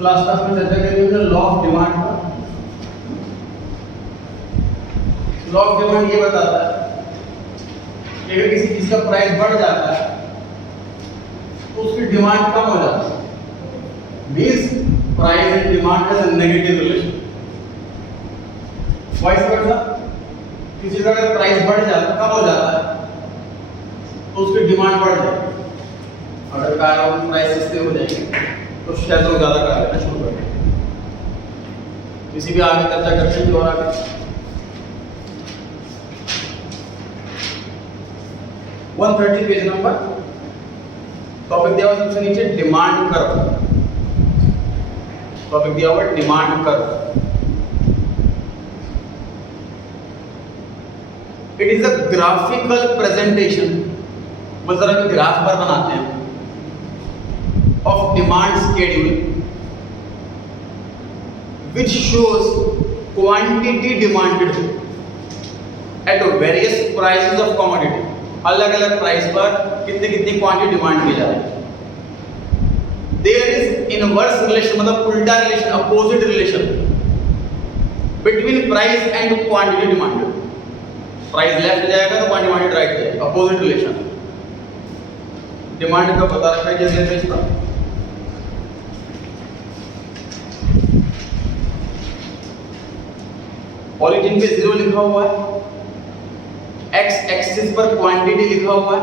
Last class में चर्चा करी हमने लॉ ऑफ डिमांड का। लॉ ऑफ डिमांड ये बताता है कि अगर किसी चीज का प्राइस बढ़ जाता है तो उसकी डिमांड कम हो जाती है। Means price and demand has a negative relation. Vice versa, किसी का अगर प्राइस बढ़ जाता कम हो जाता है तो उसकी डिमांड बढ़ जाएगी। अगर कारों की प्राइस सस्ते हो जाएंगे तो शायद लोग ज्यादा कार लेना शुरू कर देंगे। किसी भी आगे चर्चा करते हैं और आगे 130 पेज नंबर, टॉपिक दिया हुआ सबसे नीचे डिमांड कर्व। टॉपिक दिया हुआ demand curve. It is a graphical presentation, मतलब हम ग्राफ पर बनाते हैं, of demand schedule which shows quantity demanded at various prices of commodity। अलग अलग प्राइस पर कितनी कितनी क्वांटिटी डिमांड की जा रही है। देयर इज इनवर्स रिलेशन, मतलब उल्टा relation, opposite relation between price and quantity demanded. Price left जाएगा तो क्वांटिटी डिमांडेड राइट जाएगा, अपोजिट रिलेशन। डिमांड का पता रखा है जैसे इसका ओरिजिन पे 0 लिखा हुआ है, एक्स एक्सिस पर क्वांटिटी लिखा हुआ है,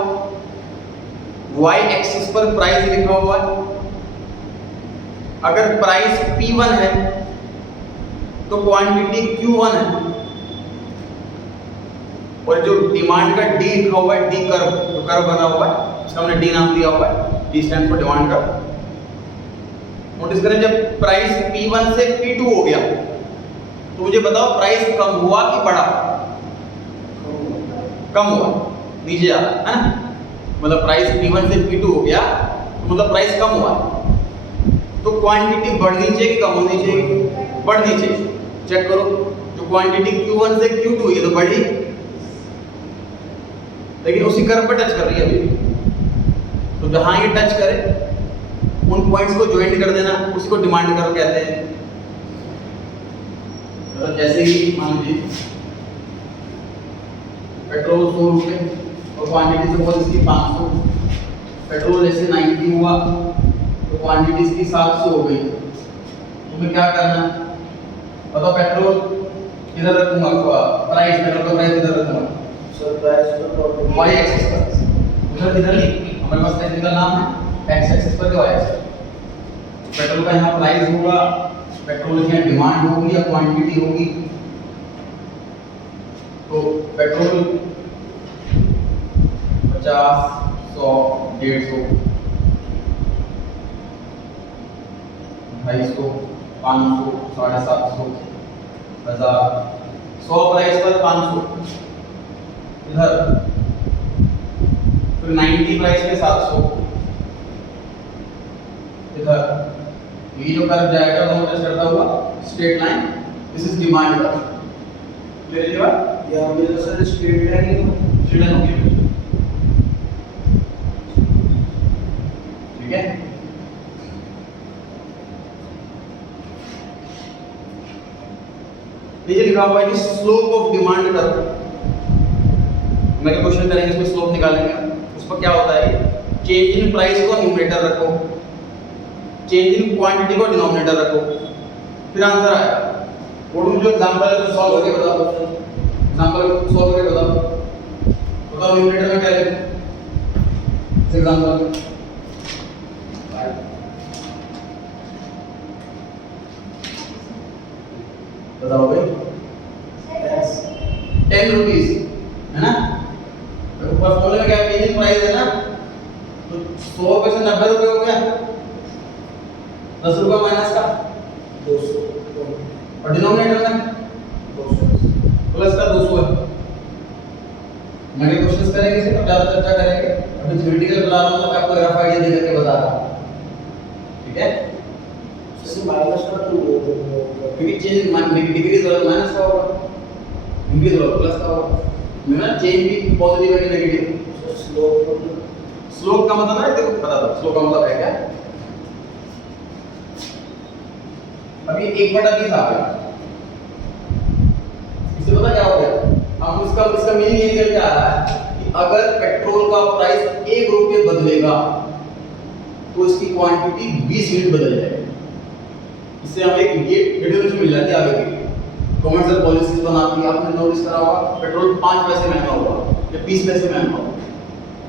वाई एक्सिस पर प्राइस लिखा हुआ है। अगर प्राइस P1 है तो क्वांटिटी Q1 है, और जो डिमांड का D लिखा हुआ है, D कर्व, जो कर्व बना हुआ है उसका हमने D नाम दिया हुआ है, D stand for demand curve. Notice करें जब प्राइस P1 से P2 हो गया तो मुझे बताओ प्राइस कम हुआ कि बढ़ा? कम हुआ, नीचे जा रहा है ना। मतलब प्राइस P1 से P2 हो गया तो मतलब प्राइस कम हुआ, तो क्वांटिटी बढ़नी चाहिए कि कम होनी चाहिए? बढ़नी चाहिए। चेक करो, जो क्वांटिटी Q1 से Q2 ये तो बढ़ी, लेकिन उसी कर्व पर टच कर रही है अभी। तो जहां ये टच करे उन पॉइंट्स को ज्वाइन कर देना, उसको डिमांड कर्व कहते हैं। तो जैसे ही मान लीजिए पेट्रोल 100 रुपये और क्वांटिटी सपोज इसकी 500, पेट्रोल जैसे 90 हुआ तो क्वांटिटी इसकी 700 हो गई। तुम्हें क्या करना है बताओ? पेट्रोल किधर रखूंगा? प्राइस, पेट्रोल का प्राइस किधर रखूंगा? सर प्राइस तो वाई एक्सिस पर, उधर किधर नहीं, हमारे पास टेक्निकल नाम है एक्स एक्सिस पर, वाई एक्सिस। पेट्रोल का यहाँ प्राइस होगा, पेट्रोल की डिमांड होगी या क्वांटिटी होगी। तो पेट्रोल 50, 100, 150, 250, 500, 750, 1000, 100 प्राइस पर 500 इधर, फिर 90 प्राइस पे 700 इधर। ये जो कर्व जाएगा वो टच करता हुआ straight line, this is demand curve. Clear है बात? या मेरे सर स्ट्रेट लाइन ही हो, स्ट्रेट लाइन होगी, ठीक है। नीचे लिखा हुआ है कि स्लोप ऑफ डिमांड कर्व। मेरे क्वेश्चन करेंगे, इसमें स्लोप निकालेंगे। उस पर क्या होता है, चेंज इन प्राइस को न्यूमरेटर रखो, चेंज इन क्वांटिटी को डिनोमिनेटर रखो, फिर आंसर आएगा। वो जो एग्जांपल है तो सॉल्व करके बताओ, एग्जांपल सॉल्व करके बताओ। बताओ न्यूमरेटर में क्या लिखो? एग्जांपल बताओ भाई। 10 रुपीस है ना, ऊपर फॉर्मूले में क्या चेंज इन प्राइस है ना, तो 100 रुपए से 90 रुपए हो गया, 10 रुपये माइनस का 200, और डिनोमिनेटर में 200 प्लस का 200 है। मैं क्वेश्चंस करेंगे, इसे अब ज्यादा चर्चा करेंगे। अभी थ्योरेटिकल बता रहा हूं तो आपको रफ आइडिया दे करके बता रहा हूं, ठीक है। जैसे माइनस का तो क्योंकि चेंज डिग्री जरूर माइनस का होगा, इंक्रीज होगा प्लस का होगा, ना चेंज भी पॉजिटिव है कि नेगेटिव। स्लोप का मतलब है, देखो बता दो स्लोप का मतलब है क्या। अब ये 1/20 आ गया। इससे पता क्या हो गया, हम इसका मीनिंग ये निकल के आ रहा है कि अगर पेट्रोल का प्राइस 1 रुपये बदलेगा तो इसकी क्वांटिटी 20 यूनिट बदल जाएगी। इससे हमें एक ये डिडक्शन मिल जाती है आगे की कमर्शियल पॉलिसीज बनाती है। आपने नोटिस करा होगा पेट्रोल 5 पैसे महंगा होगा या 20 पैसे महंगा होगा,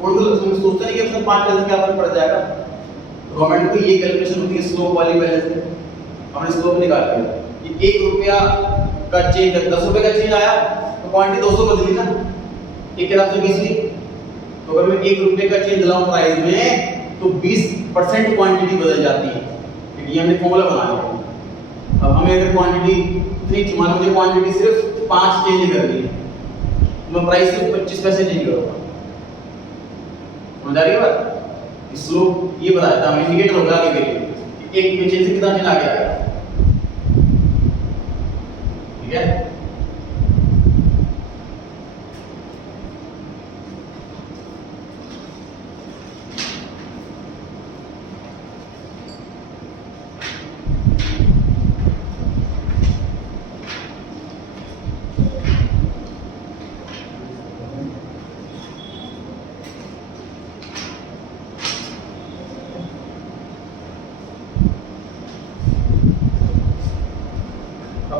कोई तो सोचता नहीं कि उसमें 5 पैसे क्या फर्क पड़ जाएगा। गवर्नमेंट को ये कैलकुलेशन होती है स्लोप वाली वजह से, हमने स्लोप निकाल दिया कि 1 रुपया का चेंज 10 रुपए का चेंज आया तो क्वांटिटी 200 बदली ना, एक के हिसाब से 20 ली। तो अगर मैं 1 रुपये का चेंज लाऊं प्राइस में तो 20% क्वांटिटी बदल जाती है। ये हमने फॉर्मूला बना लिया। अब हमें अगर क्वांटिटी 3 मान लीजिए क्वांटिटी सिर्फ 5 चेंज कर दी तो मैं प्राइस सिर्फ 25 पैसे चेंज करूंगा। समझ आ रही है बात? स्लोप ये बताता है, हमें इंडिकेटर होगा आगे के लिए एक में चेंज से कितना चेंज आ गया, ठीक है।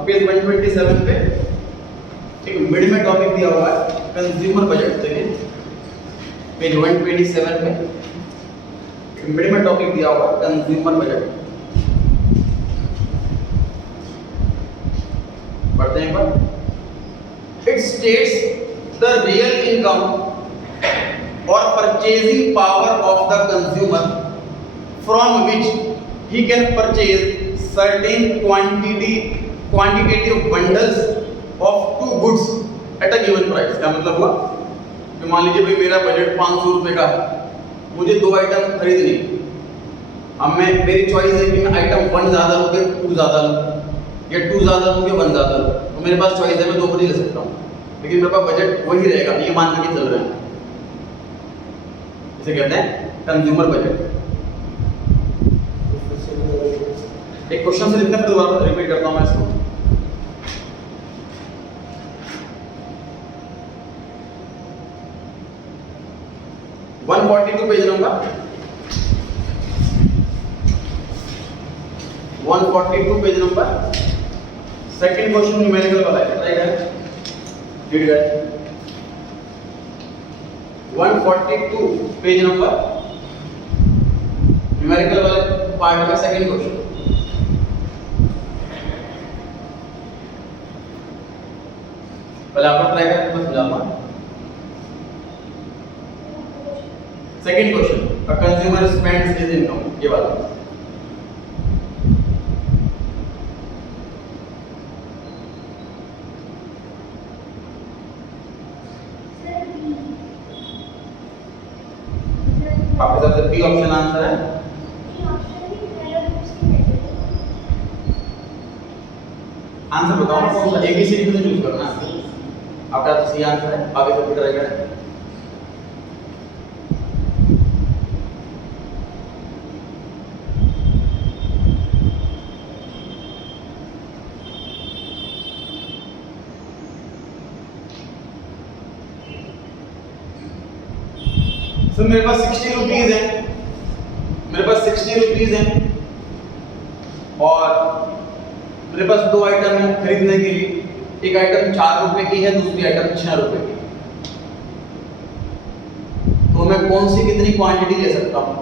पेज 127 पे एक मिड में टॉपिक दिया हुआ है कंज्यूमर बजट। देखिए पेज 127 पे एक मिड में टॉपिक दिया हुआ है कंज्यूमर बजट। पढ़ते हैं पर it states the real income और purchasing power of the consumer from which he can purchase certain quantitative bundles of 2 goods at a given price. क्या मतलब हुआ कि मान लीजिए भाई मेरा बजट 500 रुपए का, मुझे 2 आइटम खरीदनी। अब मैं मेरी चॉइस है कि मैं आइटम 1 ज्यादा लूं या 2 ज्यादा लूं, या 2 ज्यादा लूं या 1 ज्यादा लूं। तो मेरे पास चॉइस है, मैं 2 भी ले सकता हूं, लेकिन मेरे पास बजट वही रहेगा, ये मान के चल रहे हैं। इसे कहते हैं कंज्यूमर बजट। एक क्वेश्चन से लिखना फिर दोबारा रिपीट करता हूं मैं इसको। One 142 page number 142 page number second question numerical वाला है, राइट है, read guys. 142 page number numerical वाले पार्ट का सेकंड क्वेश्चन। पहले आप ट्राई करके मैं समझाऊंगा। Second question, a consumer spends his income, ये वाला। आपके हिसाब से बी ऑप्शन आंसर है? आंसर बताओ ना कौन सा, एबीसीडी में से चूज करना है। आपका तो सी आंसर है, आगे से ट्राई करें। तो मेरे पास 60 रुपीज है, मेरे पास 60 रुपीज है और मेरे पास 2 आइटम है खरीदने के लिए। एक आइटम 4 रुपए की है, दूसरी आइटम 6 रुपए की। तो मैं कौन सी कितनी क्वांटिटी ले सकता हूँ?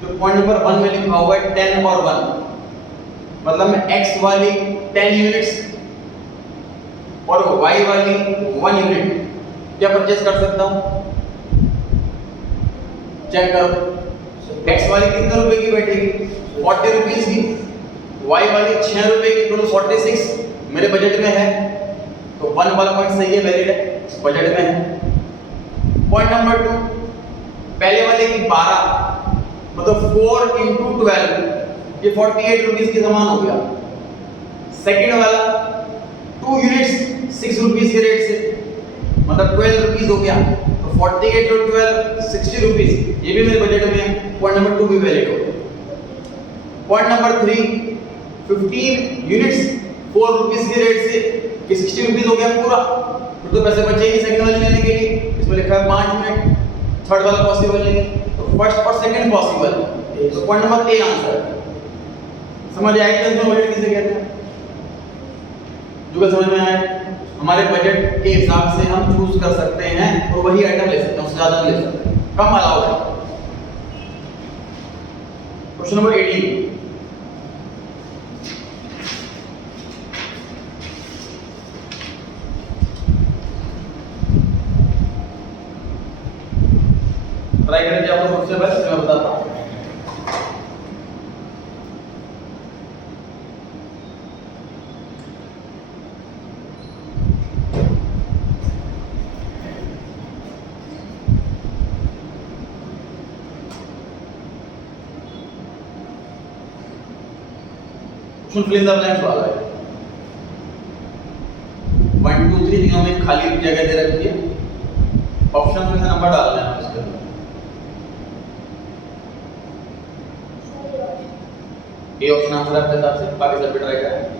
तो पॉइंट नंबर 1 में लिखा हुआ है 10 और 1, मतलब मैं x वाली 10 यूनिट्स और y वाली 1 यूनिट क्या परचेज कर सकता हूँ? चेक करो, x वाली कितने रुपए की बैठेगी? 40 रुपीज की। y वाली 6 रुपए की, टोटल 46 मेरे बजट में है। तो 1 वाला पॉइंट सही है, वैलिड है, बजट में है। पॉइंट नंबर 2, पहले वाले की 12 मतलब 4 × 12 ये 48 रुपीज के समान हो गया। सेकंड वाला 2 यूनिट्स 6 रुपीज के रेट से मतलब 12 रुपीज हो गया। तो 48 और 12 60 रुपीज, ये भी मेरे बजट में है। पॉइंट नंबर 2 भी वैलिड हो गया। पॉइंट नंबर 3, 15 यूनिट्स 4 रुपीस के रेट से कि 60 रुपीस हो गया पूरा, फिर तो पैसे बचे ही सेकंड वाले लेने के लिए। इसमें लिखा है 5 मिनट, थर्ड वाला पॉसिबल नहीं, तो फर्स्ट और सेकंड पॉसिबल। तो पॉइंट नंबर ए आंसर। समझ आया कि इसमें बजट किसे कहते हैं? जो समझ में आया, हमारे बजट के हिसाब से हम चूज कर सकते हैं और वही आइटम ले सकते हैं, उससे ज्यादा नहीं ले सकते, कम अलाउड है। क्वेश्चन नंबर 18, ट्राई करेंगे आप लोग सबसे बस मैं बताता हूं। फिल इन द ब्लैंक्स वाला है। 1 2 3 तीनों में खाली जगह दे रखी है, ऑप्शन में से नंबर डालना है उसके अंदर। ये ऑप्शन आंसर आपके हिसाब से, बाकी सब पे ट्राई करें।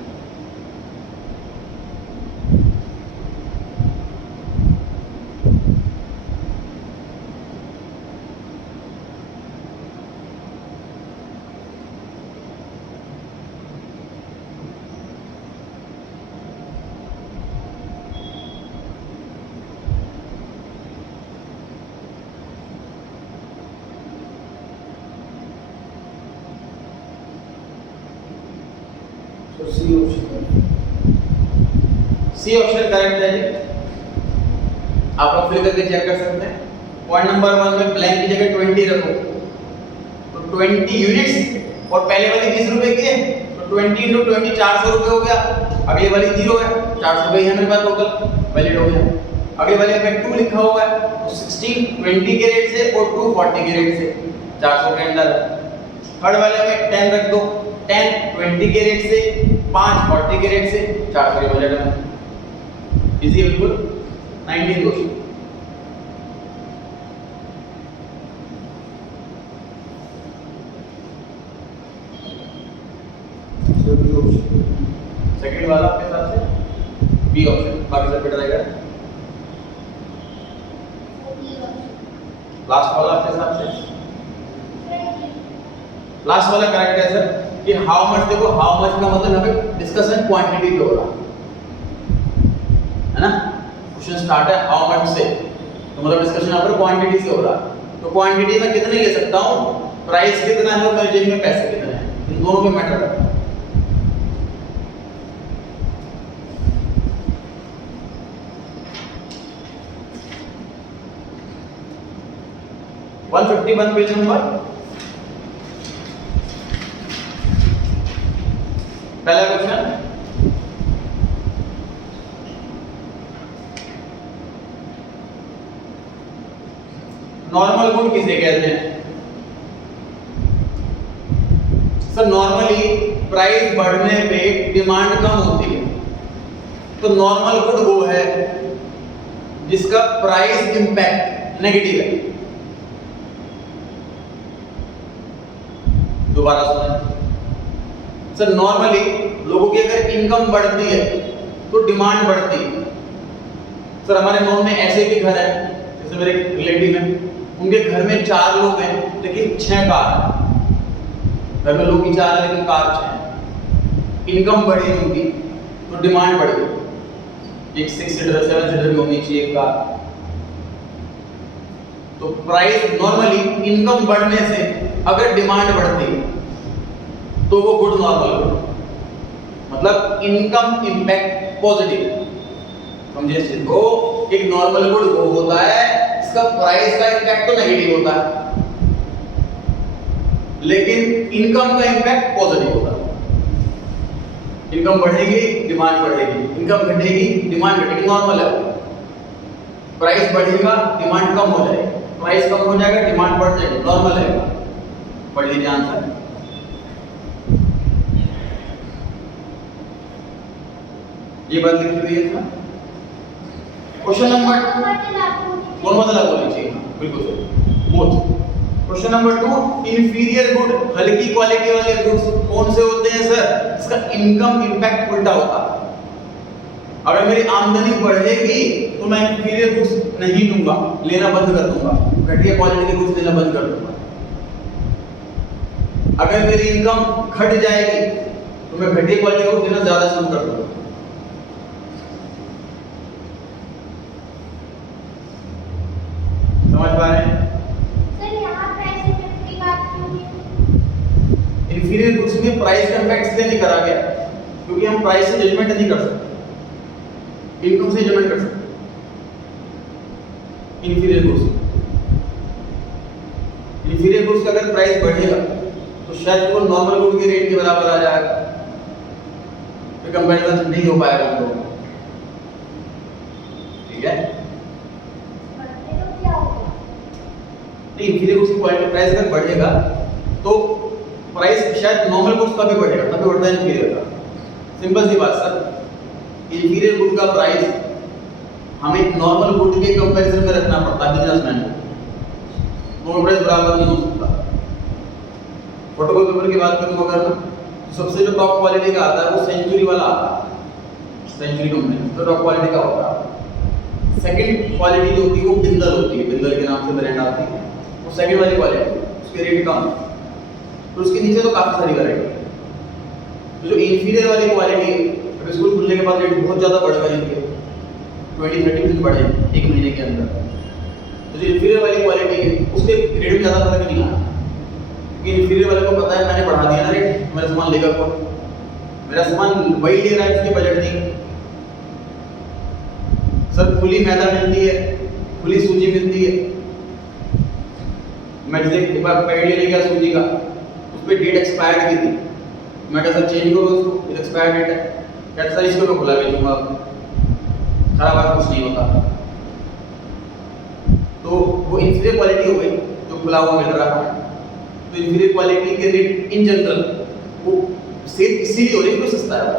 सी ऑप्शन करेक्ट है जी। आप लोग फिल करके चेक कर सकते हैं। पॉइंट नंबर 1 में ब्लैंक की जगह 20 रखो, तो 20 यूनिट्स और पहले वाली 20 रुपए की है, तो 20 × 20 400 रुपए हो गया। अगली वाली 0 है, 400 रुपए ही हमारे पास टोटल वैलिड हो गया। अगली वाले में 2 लिखा हुआ है, तो 16 20 के रेट से और 2 40 के रेट से 400 के अंदर है। थर्ड वाले में 10 रख दो, 10 20 के रेट से, 5 40 के रेट से, 400 के बजट में। इजी है बिल्कुल। 19 क्वेश्चन, सेकंड वाला आपके हिसाब से बी ऑप्शन, बाकी सब बेटर रहेगा। लास्ट वाला आपके हिसाब से, लास्ट वाला करेक्ट है सर कि हाउ मच। देखो हाउ मच का मतलब यहाँ पे डिस्कशन क्वांटिटी पे हो रहा है ना। क्वेश्चन स्टार्ट है हाउ मच से, तो मतलब डिस्कशन यहाँ पर क्वांटिटी से हो रहा है। तो क्वांटिटी में कितने ले सकता हूँ, प्राइस कितना है और मेरे जेब में पैसे कितने हैं, इन दोनों पे मैटर करता है। 151 पेज नंबर, पहला क्वेश्चन। नॉर्मल गुड किसे कहते हैं सर? नॉर्मली प्राइस बढ़ने पे डिमांड कम होती है, तो नॉर्मल गुड वो है जिसका प्राइस इंपैक्ट नेगेटिव है। दोबारा सुनें सर, नॉर्मली लोगों की अगर इनकम बढ़ती है तो डिमांड बढ़ती है। सर हमारे गांव में ऐसे भी घर है, जैसे मेरे रिलेटिव हैं, उनके घर में 4 लोग हैं लेकिन 6 कार है। घर में लोग ही 4 है लेकिन कार 6 है। इनकम बढ़ी उनकी तो डिमांड बढ़ गई, एक 6 सीटर 7 सीटर भी होनी चाहिए कार। तो प्राइस नॉर्मली इनकम बढ़ने से अगर डिमांड बढ़ती है तो वो गुड नॉर्मल गुड, मतलब इनकम इंपैक्ट पॉजिटिव। समझिए इस चीज को, एक नॉर्मल गुड वो होता है इसका प्राइस का इंपैक्ट तो नेगेटिव होता है लेकिन इनकम का इंपैक्ट पॉजिटिव होता है। इनकम बढ़ेगी डिमांड बढ़ेगी, इनकम घटेगी डिमांड घटेगी, नॉर्मल है। प्राइस बढ़ेगा डिमांड कम हो जाएगी, प्राइस कम हो जाएगा डिमांड बढ़ जाएगी, नॉर्मल है। पढ़ लीजिए आंसर। ये बात लिखी हुई है इसमें। क्वेश्चन नंबर कौन मतलब होनी चाहिए, बिल्कुल सही both. Question number 2, inferior good, हल्की क्वालिटी वाले गुड्स कौन से होते हैं सर? इसका इनकम इंपैक्ट उल्टा होता है। अगर मेरी आमदनी बढ़ेगी तो मैं इंफीरियर गुड्स नहीं लूंगा, लेना बंद कर दूंगा, घटिया क्वालिटी के गुड्स लेना बंद कर दूंगा। अगर मेरी इनकम घट जाएगी तो मैं घटिया क्वालिटी का गुड्स लेना ज्यादा शुरू कर दूंगा। समझ पा रहे हैं? इंफीरियर गुड्स में प्राइस का इम्पैक्ट इसलिए नहीं करा गया क्योंकि हम प्राइस से जजमेंट नहीं कर सकते, इनकम से जजमेंट कर सकते। इंफीरियर गुड्स का अगर प्राइस बढ़ेगा तो शायद वो नॉर्मल गुड के रेट के बराबर आ जाएगा, फिर कंपैरिजन नहीं हो पाएगा हम लोगों को। ठीक है? नहीं, इंफीरियर गुड्स की क्वालिटी प्राइस अगर बढ़ेगा तो प्राइस शायद नॉर्मल गुड्स का भी बढ़ेगा, तभी बढ़ता है इंफीरियर का। सिंपल सी बात सर, इंफीरियर गुड का प्राइस हमें नॉर्मल गुड के कंपैरिजन में रखना पड़ता है बिजनेसमैन को। दोनों प्राइस बराबर नहीं हो सकता। फोटोकॉपी पेपर की बात करूं अगर मैं, सबसे जो टॉप क्वालिटी का आता है वो सेंचुरी वाला आता है, सेंचुरी कंपनी तो टॉप क्वालिटी का होता है। सेकंड क्वालिटी जो होती है वो बिंदल होती है, बिंदल के नाम से ब्रांड आती है, वो सेकंड वाली क्वालिटी, उसके रेट कम है। तो उसके नीचे तो काफी सारी वैरायटी है। तो जो इंफीरियर वाली क्वालिटी है, अगर स्कूल खुलने के बाद रेट बहुत ज्यादा बढ़ जाएंगे, 20-30% बढ़े एक महीने के अंदर, तो जो इंफीरियर वाली क्वालिटी है उसके रेट में ज्यादा फर्क नहीं आया क्योंकि इंफीरियर वाले को पता है मैंने बढ़ा दिया ना रेट, मेरा सामान लेगा कौन? मेरा सामान वही ले रहा है, उसकी बजट नहीं। सर खुली मैदा मिलती है, खुली सूजी मिलती है, मैं जैसे एक बार पैकेट लेने गया सूजी का, उस पर डेट एक्सपायर्ड की थी, मैं कहा सर चेंज करो उसको, एक्सपायर डेट है। कहता सर इसको मैं खुला बेचूंगा, खराब बात कुछ नहीं होता। तो वो इंफीरियर क्वालिटी हो गई जो खुला हुआ मिल रहा है। तो इंफीरियर क्वालिटी के रेट इन जनरल वो सेल इसीलिए हो रही है, सस्ता है,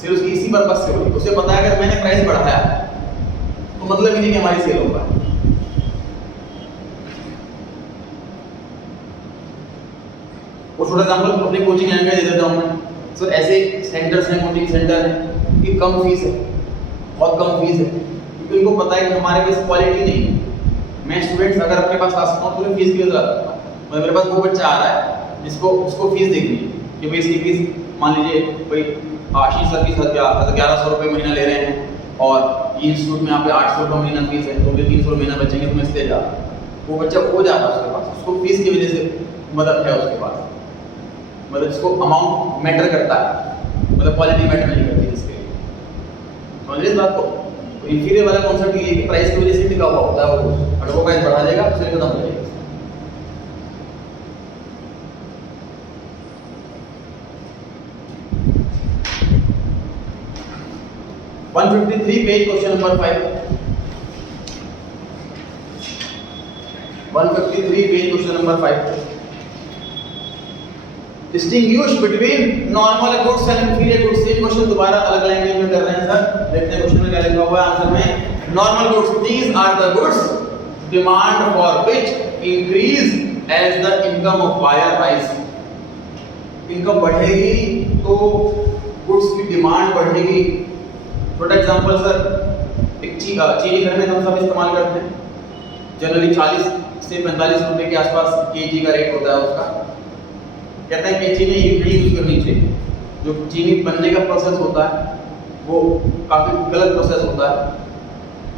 सेल उसकी इसी पर्पस से हो रही है। उसे पता है अगर मैंने प्राइस बढ़ाया तो मतलब ही नहीं कि हमारी सेल होगा। और छोटा एग्जांपल अपने कोचिंग लाइन में दे देता हूँ मैं। सर ऐसे सेंटर्स हैं, कोचिंग सेंटर हैं कि कम फीस है, बहुत कम फीस है, क्योंकि उनको पता है कि हमारे पास क्वालिटी नहीं है। मैं स्टूडेंट्स अगर अपने पास आ सकता हूँ तो मैं फीस की वजह से, मेरे पास वो बच्चा आ रहा है जिसको उसको फीस देखनी है कि भाई इसकी फीस मान लीजिए कोई आशीष सर की 1100 रुपये महीना ले रहे हैं और ये इंस्टीट्यूट में यहाँ पे 800 रुपये महीना फीस है, तो मुझे 300 महीना बचेंगे तो मैं इसलिए जा रहा हूँ। वो बच्चा हो जाता है उसके पास, उसको फीस की वजह से मदद है उसके पास, मतलब इसको अमाउंट मैटर करता है, मतलब क्वालिटी मैटर नहीं करती इसके लिए। समझ रहे इस बात को? तो इंफीरियर वाला कॉन्सेप्ट ये है कि प्राइस की वजह से टिका हुआ होता है वो, अगर वो प्राइस बढ़ा देगा तो सेल खत्म हो जाएगी। 153 page question number 5, 153 page question number 5। Distinguish between normal goods and inferior goods. ये क्वेश्चन दोबारा अलग लैंग्वेज में कर रहे हैं सर, देखते हैं क्वेश्चन में क्या लिखा हुआ है आंसर में। Normal goods, these are the goods demand for which increase as the income of buyer rise. Income बढ़ेगी तो गुड्स की डिमांड बढ़ेगी। छोटा एग्जांपल सर, एक चीनी घर में हम सब इस्तेमाल करते हैं, जनरली 40 से 45 रुपए के आसपास केजी का रेट होता है उसका। कहते हैं कि चीनी नहीं यूज करनी चाहिए, जो चीनी बनने का प्रोसेस होता है वो काफी गलत प्रोसेस होता है,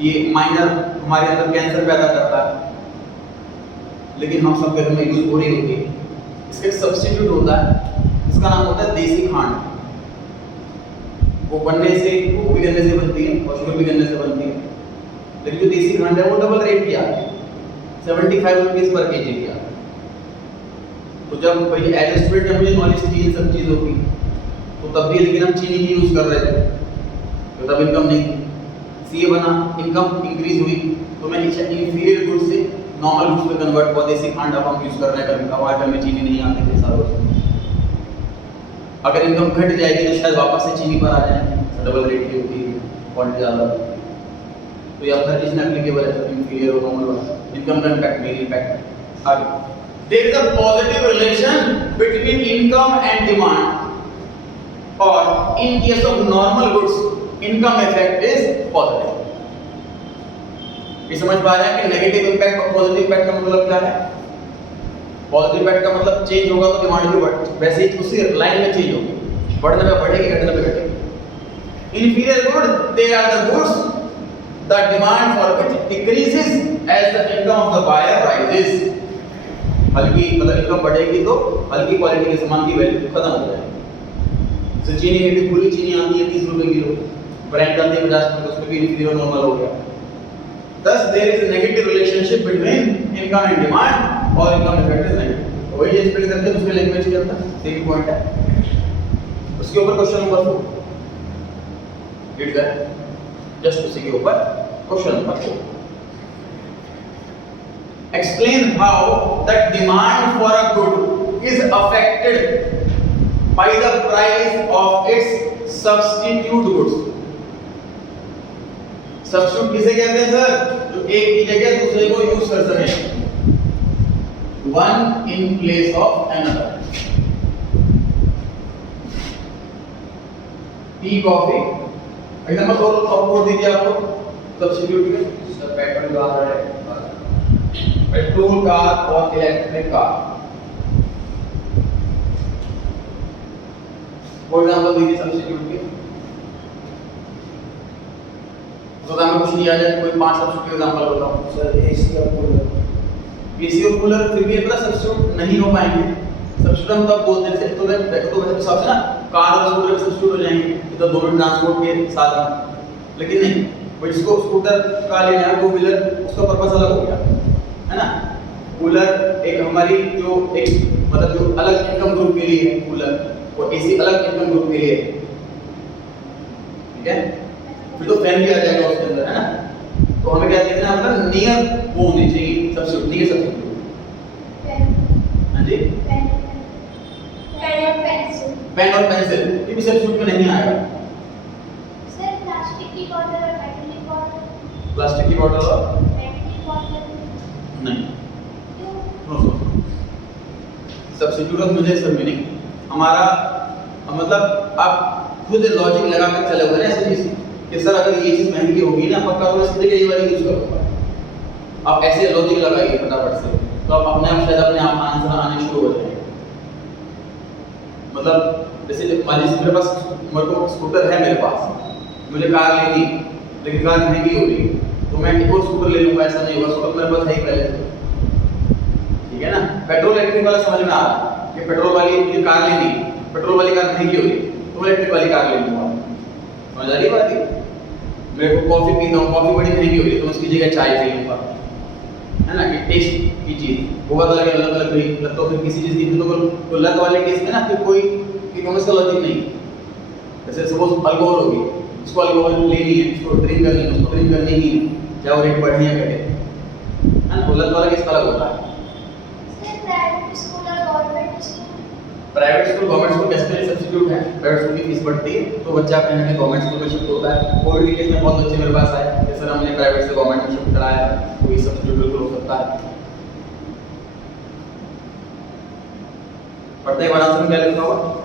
ये माइनर हमारे अंदर कैंसर पैदा करता है, लेकिन हम सब घर में यूज हो रही होती है। इसका एक सब्स्टिट्यूट होता है, इसका नाम होता है देसी खांड। वो बनने से, वो भी गन्ने से बनती है और शुगर भी गन्ने से बनती है, लेकिन जो देसी खांड है वो डबल रेट की आती है, 75 रुपीज पर केजी की आती है। तो जब पहले एज स्टूडेंट जब मुझे नॉलेज थी इन सब चीज़ों की, तो तब भी लेकिन हम चीनी ही यूज़ कर रहे थे, तो तब इनकम नहीं थी। सीए बना, इनकम इंक्रीज हुई, तो मैं इंफीरियर गुड्स से नॉर्मल गुड्स पे कन्वर्ट हुआ। देसी खांड अब हम यूज़ कर रहे हैं, कभी हमारे घर में चीनी नहीं आती थी सालों से। अगर इनकम घट जाएगी तो शायद वापस से चीनी पर आ जाएंगे, डबल रेट की होती है, क्वालिटी ज़्यादा होती है। तो ये हर चीज़ में एप्लीकेबल है, इंफीरियर और नॉर्मल वाला। इनकम का इम्पैक्ट, मेरी इम्पैक्ट आगे, there is a positive relation between income and demand, or in case of normal goods, income effect is positive. ये समझ पा रहे हैं कि नेगेटिव इंपैक्ट और पॉजिटिव इंपैक्ट का मतलब क्या है? पॉजिटिव इंपैक्ट का मतलब चेंज होगा तो डिमांड भी बढ़, वैसे ही उसी लाइन में चेंज होगी, बढ़ने में बढ़ेगी, घटने में घटेगी। Inferior good, they are the goods the demand for which decreases as the income of the buyer rises. हल्की मतलब इनकम बढ़ेगी तो हल्की क्वालिटी के सामान की वैल्यू खत्म हो जाएगी। तो चीनी में भी खुली चीनी आती है 30 रुपए किलो, ब्रांड आती है 50 रुपए, उसमें भी इंफीरियर नॉर्मल हो गया। Thus there is a negative relationship between income and demand, और income effect is negative। वही चीज एक्सप्लेन करते हैं दूसरे लैंग्वेज के अंदर, सेम पॉइंट है। उसके ऊपर क्वेश्चन नंबर 4 रीड करें, जस्ट उसी के ऊपर question number 4। Explain how the demand for a good is affected by the price of its substitute goods। Substitute किसे कहते हैं सर? जो एक की जगह दूसरे को यूज कर सके, one in place of another. Tea coffee, example और दीजिए आपको सब्स्टिट्यूट में। सर पेट्रोल कार है, पेट्रोल कार और इलेक्ट्रिक कार। फॉर एग्जांपल दीजिए सब्स्टिट्यूट के, तो हमें कुछ नहीं आ जाए, कोई 5 सब्स्टिट्यूट एग्जांपल बताओ। सर एसी और कूलर। एसी और कूलर फिर भी इतना सब्स्टिट्यूट नहीं हो पाएंगे। सब्स्टिट्यूट हम तब बोलते हैं तो वैसे हिसाब से ना कार और स्कूटर सब्स्टिट्यूट हो जाएंगे, तो दोनों ट्रांसपोर्ट के साधन। लेकिन नहीं, वो जिसको स्कूटर का लेना है, टू व्हीलर, उसका पर्पस अलग हो गया है ना। कूलर एक हमारी जो एक मतलब जो अलग इनकम ग्रुप के लिए है कूलर, और एसी अलग इनकम ग्रुप के लिए है, ठीक है। फिर तो फैन भी आ जाएगा उसके अंदर, है ना। तो हमें क्या देखना है, मतलब नियर वो होनी चाहिए सब्स्टिट्यूट, नियर सब्स्टिट्यूट। हाँ जी, पेन और पेंसिल ये भी सब्स्टिट्यूट में नहीं आएगा। सर प्लास्टिक की बॉटल और मेटल की बॉटल। प्लास्टिक की बॉटल और मेटल की बॉटल नहीं, क्यों? सब्स्टिट्यूट ऑफ मेजर मीनिंग हमारा मतलब आप खुद लॉजिक लगा कर चले हुए ना ऐसी चीज कि सर अगर ये चीज महंगी होगी ना, पक्का तो इसलिए ये वाली यूज करूंगा। आप ऐसे लॉजिक लगाइए फटाफट से, तो आप अपने आप शायद अपने आप आंसर आने शुरू हो जाएंगे। मतलब जैसे मान लीजिए मेरे पास मेरे को स्कूटर है मेरे पास, मुझे कार लेनी, लेकिन कार महंगी हो रही, तो मैं एक और स्कूटर ले लूंगा, ऐसा नहीं होगा। स्कूटर मेरे पास है ही पहले से, ठीक है ना। पेट्रोल इलेक्ट्रिक वाला समझ में आ रहा है कि पेट्रोल वाली मुझे कार लेनी, पेट्रोल वाली कार महंगी हो रही, तो मैं इलेक्ट्रिक वाली कार ले लूंगा। समझ आ रही बात है? मेरे को कॉफी पीना हो, कॉफी बड़ी महंगी हो रही है, तो उसकी जगह चाय पी लूंगा, है ना। कि टेस्ट की चीज बहुत अलग अलग अलग रही, तो फिर किसी चीज की तो लत वाले केस में ना फिर कोई इकोनॉमिक्स का लॉजिक नहीं। जैसे सपोज अल्कोहल होगी, इसको अल्कोहल लेनी है, इसको ड्रिंक करनी है, उसको ड्रिंक करनी ही है, चाहे वो रेट बढ़े या घटे, है ना। लत वाला केस अलग होता है। सर प्राइवेट स्कूल और government school. Private school government school basically substitute है। प्राइवेट स्कूल की फीस बढ़ती है तो बच्चा कहीं ना कहीं गवर्नमेंट स्कूल में शिफ्ट होता है। कोविड के केस में बहुत बच्चे मेरे पास आए कि सर हमने प्राइवेट से गवर्नमेंट में शिफ्ट कराया, तो ये सब्स्टिट्यूट बिल्कुल हो सकता है। पढ़ते हैं आंसर में क्या लिखा हुआ।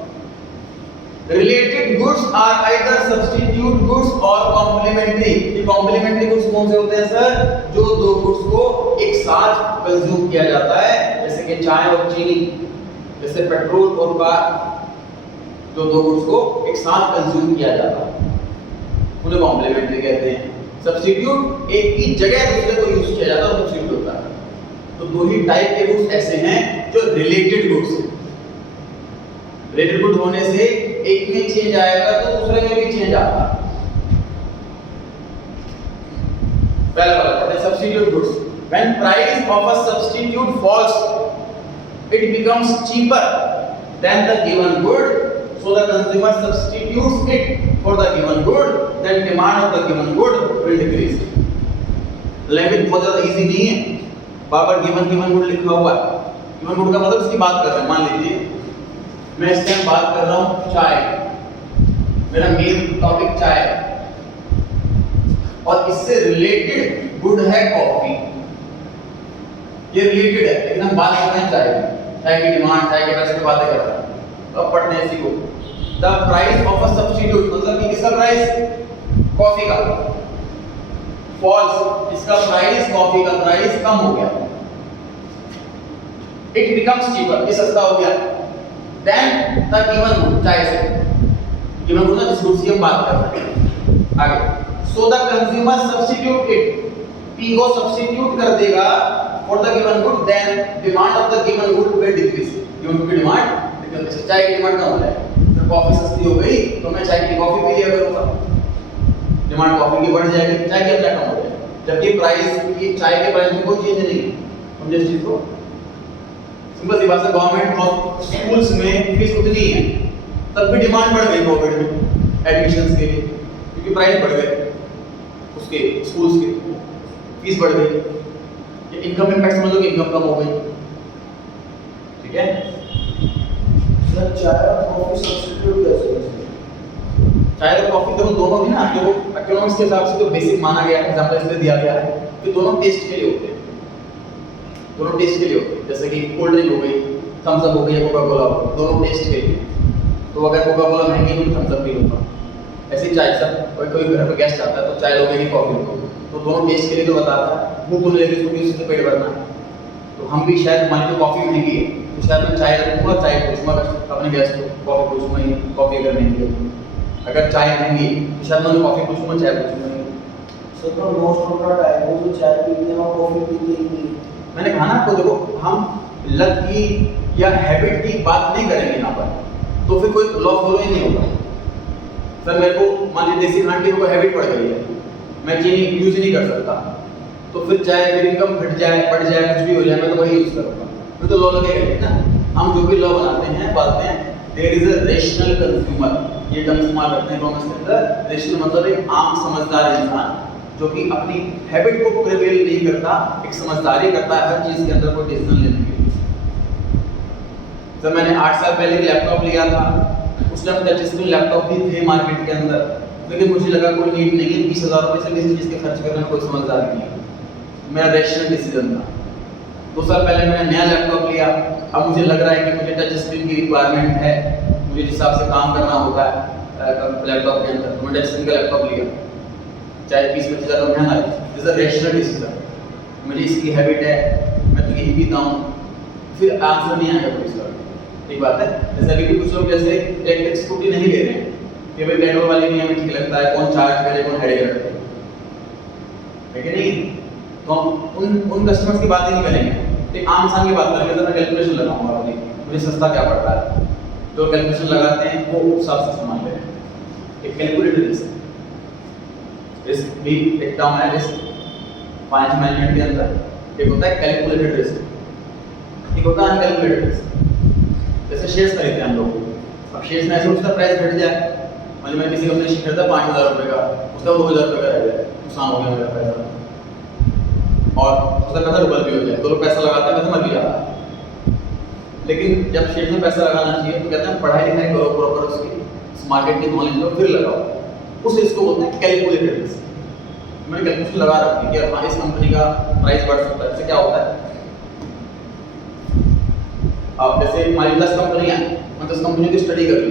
Related goods are either substitute goods और कॉम्प्लीमेंट्री। ये कॉम्प्लीमेंट्री गुड्स कौन से होते हैं सर? जो दो गुड्स को एक साथ कंज्यूम किया जाता है, जैसे कि चाय और चीनी, जैसे पेट्रोल और कार, जो दो गुड्स को एक साथ कंज्यूम किया जाता है, उन्हें कॉम्प्लीमेंट्री कहते हैं। सब्स्टिट्यूट एक की जगह दूसरे को यूज किया जाता है, सब्स्टिट्यूट होता है। तो दो ही टाइप के गुड्स ऐसे हैं जो रिलेटेड गुड्स हैं। रिलेटेड गुड होने से एक में चेंज आएगा तो दूसरे में भी चेंज आता है। पहला वाला कहते हैं substitute goods. When price of a substitute falls it becomes cheaper than the given good, so the consumer substitutes it for the given good, then demand of the given good will decrease। Language बहुत ज्यादा easy नहीं है, बार-बार given good लिखा हुआ है। Given good का मतलब इसकी बात कर रहे हैं। मान लीजिए मैं इस टाइम बात कर रहा हूं चाय, मेरा मेन टॉपिक चाय है, और इससे रिलेटेड गुड है कॉफी, ये रिलेटेड है, लेकिन हम बात कर रहे हैं चाय की, चाय की डिमांड, चाय के प्राइस पे बातें कर रहे हैं। तो अब पढ़ते हैं इसी को। The price of a substitute, मतलब कि किसका प्राइस? कॉफी का। फॉल्स, इसका प्राइस, कॉफी का प्राइस कम हो गया। इट बिकम्स चीपर, ये सस्ता हो गया। देन द गिवन गुड, चाय से गिवन गुड ना जिस गुड की हम बात कर रहे हैं। आगे, so the consumer substitute it, P को सब्स्टिट्यूट कर देगा for the given good, then demand of the given good will decrease. Given good की डिमांड, लेकिन चाय की डिमांड कम हो जाएगी। जब कॉफी सस्ती हो गई तो मैं चाय की कॉफी पी लिया करूंगा, डिमांड कॉफी की बढ़ जाएगी, चाय की अपना कम हो जाएगी। जबकि प्राइस, ये चाय के प्राइस में कोई चेंज नहीं है। समझे इस चीज को? सिंपल सी बात है, गवर्नमेंट स्कूल्स में फीस उतनी है, तब भी डिमांड बढ़ गई कोविड में एडमिशंस के लिए, क्योंकि प्राइस बढ़ गए उसके स्कूल्स के, फीस बढ़ गई। ये इनकम इम्पैक्ट समझ लो कि इनकम कम हो गई। ठीक है? सर चाय और कॉफी सब्स्टिट्यूट कैसे कर सकते हैं? चाय और कॉफी तो दोनों भी ना, देखो इकोनॉमिक्स के हिसाब से तो बेसिक माना गया है, एग्जांपल इसमें दिया गया है कि दोनों टेस्ट के लिए होते हैं, दोनों टेस्ट के लिए होते हैं। जैसे कि कोल्ड ड्रिंक हो गई, थम्स अप हो गई, कोका कोला हो गई, दोनों टेस्ट के लिए। तो अगर कोका कोला महंगी है तो थम्स अप पी लूंगा, ऐसे ही चाय सब, और कोई घर पे गेस्ट आता है तो चाय लोगे नहीं कॉफी लोगे, तो दोनों टेस्ट के लिए तो बताता है। भूख तो लगी उसको उससे पेट भरना है। तो हम भी शायद, हमारी तो कॉफी महंगी है तो शायद मैं चाय रखूंगा, चाय पूछूंगा अपने गेस्ट को, कॉफी पूछूंगा ही, कॉफी अगर महंगी है। अगर चाय महंगी तो शायद मैं कॉफी पूछूंगा, चाय पूछूंगा नहीं। सर तो मोस्ट ऑफ द टाइम वो जो चाय पीते हैं और कॉफी पीते ही नहीं। मैंने कहा ना आपको, देखो हम लत की या हैबिट की बात नहीं करेंगे यहाँ पर, तो फिर कोई लॉ फॉलो ही नहीं होगा। सर मेरे को मान लीजिए देसी खाने की कोई हैबिट पड़ गई है, मैं चीनी यूज नहीं कर सकता, तो फिर चाहे मेरी इनकम घट जाए, बढ़ जाए, कुछ भी हो जाए, मैं तो वही यूज करूँगा, फिर तो लॉ लगेगा ना। हम जो भी लॉ बनाते हैं, बोलते हैं there is a rational consumer, ये टर्म इस्तेमाल करते हैं कॉमर्स के अंदर। रेशनल मतलब एक आम समझदार इंसान जो कि अपनी हैबिट को प्रिवेल नहीं करता, एक समझदारी करता है हर चीज के अंदर कोई डिसीजन लेने के लिए। सर मैंने 8 साल पहले एक लैपटॉप लिया था, उस टाइम टच स्क्रीन लैपटॉप भी थे मार्केट के अंदर, लेकिन मुझे लगा कोई नीड नहीं है 20,000 रुपए से किसी चीज के खर्च करने में कोई समझदारी नहीं है, मेरा रैशनल डिसीजन था। 2 साल पहले मैंने नया लैपटॉप लिया, अब मुझे लग रहा है कि मुझे टच स्क्रीन की रिक्वायरमेंट है, मुझे जिस हिसाब से काम करना होता है लैपटॉप के अंदर, तो मैं टच स्क्रीन का लैपटॉप लिया, चाहे 20-25 हज़ार महंगा है। This is a rational decision, मुझे इसकी हैबिट है, मैं तो यही पीता हूँ, फिर आंसर नहीं आएगा कोई इसका। ठीक बात है? जैसे अभी भी कुछ लोग जैसे इलेक्ट्रिक स्कूटी नहीं ले रहे हैं कि भाई पेट्रोल वाली नहीं हमें ठीक लगता है, कौन चार्ज करे, कौन हेडेक रखे, है कि नहीं? तो हम उन कस्टमर्स की बात ही नहीं करेंगे, एक आम इंसान की बात करेंगे। तो मैं कैलकुलेशन लगाऊंगा अपनी, मुझे सस्ता क्या पड़ रहा है, जो कैलकुलेशन लगाते हैं वो हिसाब से सामान ले रहे हैं। एक कैलकुलेटेड रिस्क भी एक टर्म है रिस्क फाइनेंशियल मैनेजमेंट के अंदर। एक होता है कैलकुलेटेड रिस्क, एक होता है अनकैलकुलेटेड रिस्क। जैसे शेयर्स खरीदते हैं हम लोग, अब शेयर्स में ऐसे उसका प्राइस घट जाए, मतलब मैं किसी कंपनी से खरीदा 5,000 रुपये का, उसका 2,000 रुपये का रह जाए, नुकसान हो गया मेरा पैसा, और उसका पैसा डबल भी हो जाए, तो लोग पैसा लगाते हैं, पैसा मर भी जाता है। लेकिन जब शेयर में पैसा लगाना चाहिए तो कहते हैं पढ़ाई लिखाई करो प्रॉपर, उसकी मार्केट की नॉलेज लो फिर लगाओ, उस रिस्क को बोलते हैं कैलकुलेटेड रिस्क। मैंने कैलकुलेशन लगा रखी है कि इस कंपनी का प्राइस बढ़ सकता है। इससे क्या होता है, अब जैसे हमारी 10 कंपनियां हैं, मैं 10 कंपनियों की स्टडी कर ली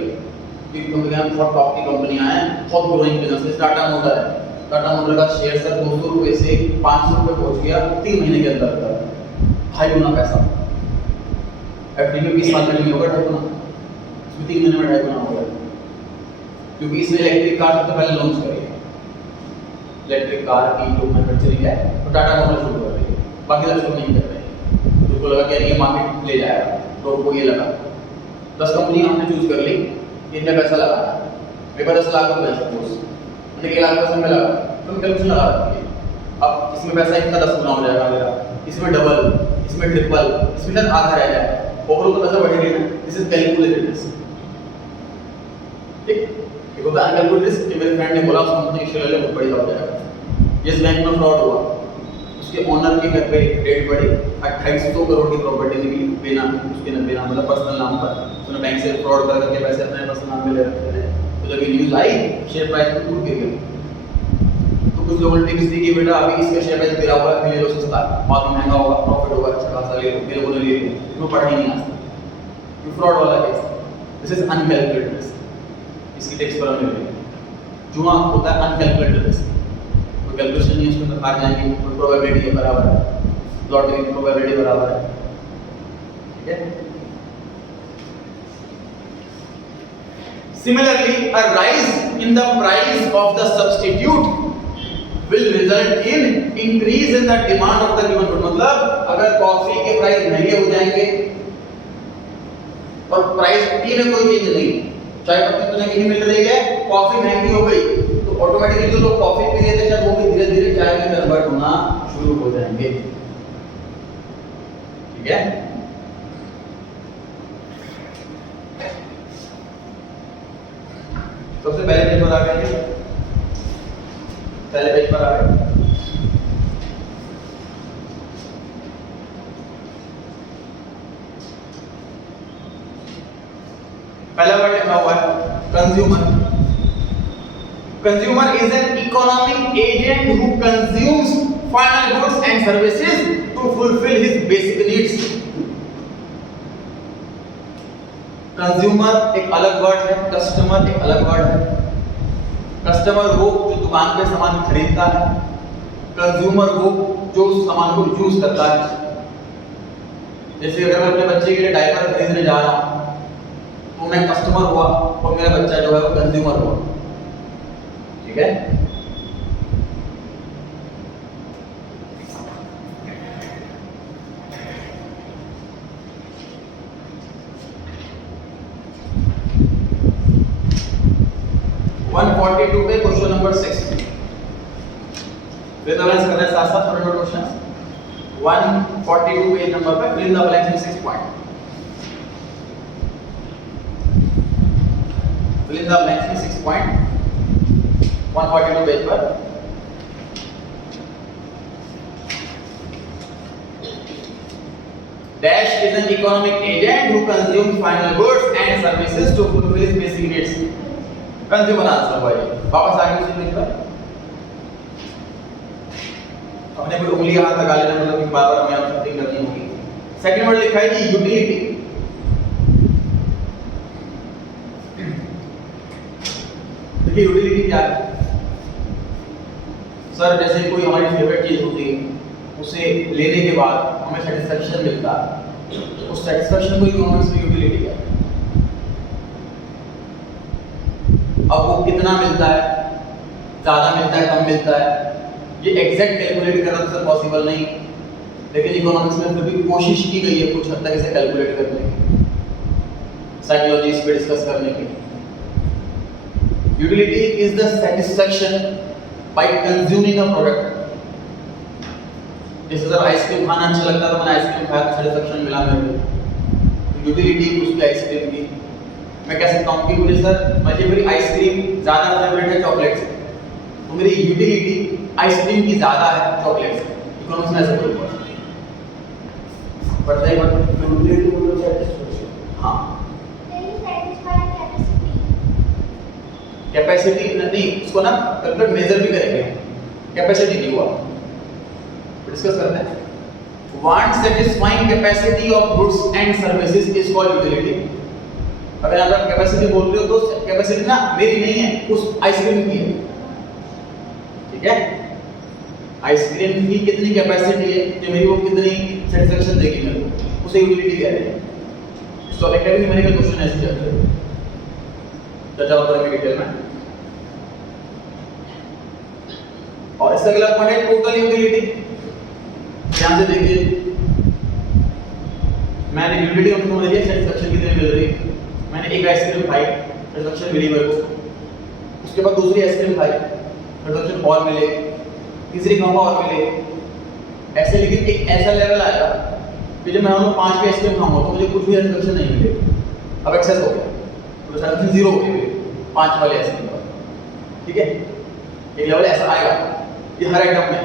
कि कंपनियां बहुत टॉप की कंपनियां हैं, बहुत ग्रोइंग बिजनेस है। टाटा मोटर है, टाटा मोटर का शेयर सर 200 रुपये से 500 रुपये पहुंच गया 3 महीने के अंदर, 2.5 गुना पैसा। एफडी में 20 साल में नहीं होगा 2.5 गुना, इसमें 3 महीने में 2.5 गुना हो गया, क्योंकि इसने इलेक्ट्रिक कार सबसे पहले लॉन्च करी है। इलेक्ट्रिक कार की जो मैन्युफैक्चरिंग है तो टाटा मोटर शुरू कर रही है, बाकी सब शुरू नहीं कर रहे हैं। उसको लगा कि ये मार्केट ले जाएगा, तो वो ये लगा 10 कंपनी हमने चूज कर ली, इनने पैसा लगाना है, मेरे पास 10 लाख रुपए है सपोज, मैंने 1 लाख पैसा में लगा, तो मैं कैलकुलेशन लगा रखी है। अब इसमें पैसा इतना 10 गुना हो जाएगा मेरा, इसमें डबल, इसमें ट्रिपल, इसमें शायद आधा रह जाए, ओवरऑल तो पैसा बढ़ेगा ना। This is calculated risk. ठीक, एक होता है अनकैलकुलेटेड रिस्क कि मेरे फ्रेंड ने बोला उस कंपनी के शेयर ले बहुत बढ़िया हो जाएगा। जिस बैंक में फ्रॉड हुआ, उसके ओनर के घर पे रेट बढ़ी, 2800 करोड़ की प्रॉपर्टी निकली बिना उसके बिना, मतलब पर्सनल नाम पर। उसने बैंक से फ्रॉड कर करके पैसे अपने पर्सनल नाम पे ले रखे थे, तो जब ये न्यूज़ आई शेयर प्राइस में टूट गिर गई। तो कुछ लोगों ने टिप्स दी कि बेटा अभी इसका शेयर प्राइस गिरा हुआ है, ले लो सस्ता, बाद में महंगा होगा, प्रॉफिट होगा, अच्छा खासा ले लो, ये लोगों ने ले लिया, इसमें पढ़ा ही नहीं आता, ये फ्रॉड वाला case, this is uncalculated risk, इसकी टैक्स पर हमने ले जुआ होता है अनकैलकुलेटेड रिस्क, कोई कैलकुलेशन नहीं है उसके अंदर, हार जाएंगे, कोई प्रोबेबिलिटी है बराबर है, लॉटरी की प्रोबेबिलिटी बराबर है, ठीक है। Similarly, a rise in the price of the substitute will result in increase in the demand of the given good. मतलब अगर कॉफी के प्राइस महंगे हो जाएंगे और प्राइस टी में कोई चेंज नहीं, चाय पत्ती तो नहीं मिल रही है, कॉफी महंगी हो गई, तो ऑटोमेटिकली जो लोग कॉफी पी रहे थे शायद वो भी धीरे धीरे चाय में कन्वर्ट होना शुरू हो जाएंगे, ठीक है। सबसे पहले पेज पर आ गए, पहले पेज पर आ गए, पहला वर्ड लिखा हुआ है consumer. Consumer is an economic agent who consumes final goods and services to fulfil his basic needs. Consumer एक अलग वर्ड है, कस्टमर एक अलग वर्ड है। कस्टमर वो जो दुकान पे सामान खरीदता है, कंज्यूमर वो जो उस सामान को यूज करता है। जैसे अगर मैं अपने बच्चे के लिए डायपर खरीदने जा रहा हूँ तो मैं कस्टमर हुआ और मेरा बच्चा जो है वो कंज्यूमर हुआ, ठीक है। पे क्वेश्चन नंबर 6 फिर बैलेंस कर रहे हैं साथ साथ छोटे क्वेश्चन। 142 पेज नंबर पे फिल इन द ब्लैंक्स में 6 point, fill in the blanks में 6 पॉइंट 142 पेज पर। Dash is an economic agent who consumes final goods and services to fulfill his basic needs. Consumer answer हुआ ये। वापस आगे उसी page पर अपने कोई उंगली हाथ लगा लेना, मतलब कि बार-बार हमें आप थिंकिंग करनी होगी। सेकंड वर्ड लिखा है कि यूटिलिटी। देखिए यूटिलिटी क्या है सर, जैसे कोई हमारी फेवरेट चीज होती है, उसे लेने के बाद हमें सेटिस्फेक्शन मिलता है, उस सेटिस्फेक्शन को इकोनॉमिक्स में यूटिलिटी कहते हैं। अब वो कितना मिलता है, ज्यादा मिलता है, कम मिलता है, ये एग्जैक्ट कैलकुलेट करना तो सर पॉसिबल नहीं, लेकिन इकोनॉमिक्स में फिर भी कोशिश की गई है कुछ हद तक इसे कैलकुलेट करने की, साइकोलॉजी इस पे डिस्कस करने की। Utility is the satisfaction bye consuming a product. जैसे सर आइसक्रीम खाना अच्छा लगता है तो मैंने आइसक्रीम खाया तो सेटिस्फेक्शन मिला मेरे को, यूटिलिटी उसकी आइसक्रीम की। मैं कह सकता हूँ कि मुझे सर मेरी आइसक्रीम ज़्यादा फेवरेट है चॉकलेट से, तो मेरी यूटिलिटी आइसक्रीम की ज़्यादा है चॉकलेट से। इकोनॉमिक्स में ऐसा बोलते हैं, पढ़ता है यूटिलिटी मतलब सेटिस्फेक्शन। हाँ, कैपेसिटी नहीं, उसको ना कैलकुलेट मेजर भी करेंगे, कैपेसिटी नहीं हुआ, डिस्कस करते हैं। Want satisfying capacity of goods and services is called utility. अगर आप कैपेसिटी बोल रहे हो तो कैपेसिटी ना मेरी नहीं है, उस आइसक्रीम की है, ठीक है। आइसक्रीम की कितनी कैपेसिटी है कि मेरी वो कितनी सेटिस्फेक्शन देगी मेरे को, उसे यूटिलिटी कहते हैं। सो एक भी न्यूमेरिकल क्वेश्चन है इस चैप्टर चर्चा करेंगे डिटेल में। और इसका अगला पॉइंट है टोटल यूटिलिटी। ध्यान से देखिए, मैंने यूटिलिटी को समझ लिया, सेटिस्फेक्शन कितनी मिल रही है। मैंने एक आइसक्रीम खाई, सेटिस्फेक्शन मिली मेरे को, उसके बाद दूसरी आइसक्रीम खाई, सेटिस्फेक्शन और मिले, तीसरी खाऊंगा और मिले, ऐसे। लेकिन एक ऐसा लेवल आएगा कि जब मैं 5 की आइसक्रीम खाऊंगा तो मुझे कुछ भी सेटिस्फेक्शन नहीं मिलेगी, अब एक्सेस हो गया, तो सेटिस्फेक्शन जीरो हो गई 5 वाले आइसक्रीम पर, ठीक है। एक लेवल ऐसा आएगा, ये हर आइटम में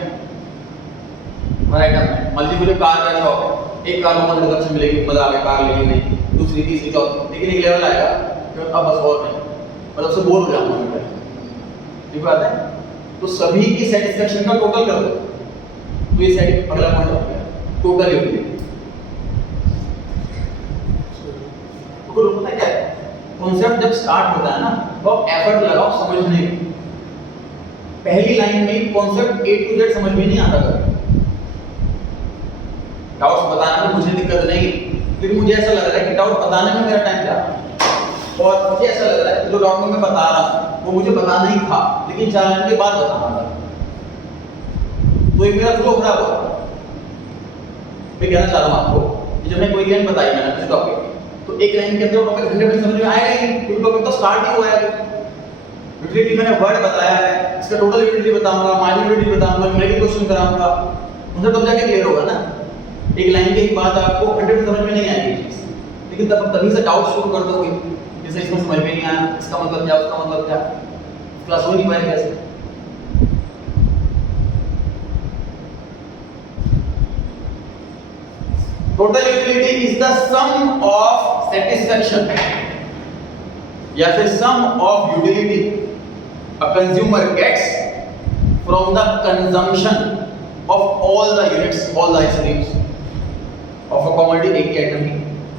मल्टीपल कार का शॉप है, एक कार को सेटिस्फेक्शन मिलेगी, मजा आ गया, कार लेनी नहीं, दूसरी तीसरी चौथी, लेकिन एक लेवल आएगा कि अब बस और नहीं, मतलब से बोर हो जाऊंगा मैं, ठीक बात है। तो सभी की सेटिस्फेक्शन का टोटल कर दो, तो ये सेट अगला पॉइंट हो गया टोटल यूटिलिटी। तो पता क्या है, कॉन्सेप्ट जब स्टार्ट होता है ना तो आप एफर्ट लगाओ समझने में। पहली लाइन में कॉन्सेप्ट ए टू जेड समझ में नहीं आता कभी। डाउट्स बताने में मुझे दिक्कत नहीं, लेकिन मुझे ऐसा लग रहा है कि डाउट बताने में मेरा टाइम जा रहा है, और मुझे ऐसा लग रहा है कि जो डाउट मैं बता रहा हूँ वो मुझे बताना ही था, लेकिन 4 लाइन के बाद बताना था, तो ये मेरा फ्लो खराब हो रहा है। मैं कहना चाह रहा हूँ आपको कि जब मैं कोई लाइन बताई मैंने किसी टॉपिक की, तो एक लाइन के अंदर टॉपिक 100% समझ में आएगा ही नहीं, क्योंकि टॉपिक तो स्टार्ट ही हुआ है। यूटिलिटी मैंने वर्ड बताया है, इसका टोटल यूटिलिटी बताऊंगा, मार्जिनल यूटिलिटी बताऊंगा, न्यूमेरिकल क्वेश्चन कराऊंगा, मतलब तब जाके क्लियर होगा ना। एक लाइन के ही बात आपको 100% समझ में नहीं आएगी चीज, लेकिन तब तभी से डाउट शुरू कर दोगे, जैसे इसमें समझ में नहीं आया, इसका मतलब क्या, उसका मतलब क्या, क्लास हो नहीं पाएगी कैसे। Total utility is the sum of satisfaction या फिर sum of utility a consumer gets from the consumption of all the units, all the streams of a commodity एक ही आइटम की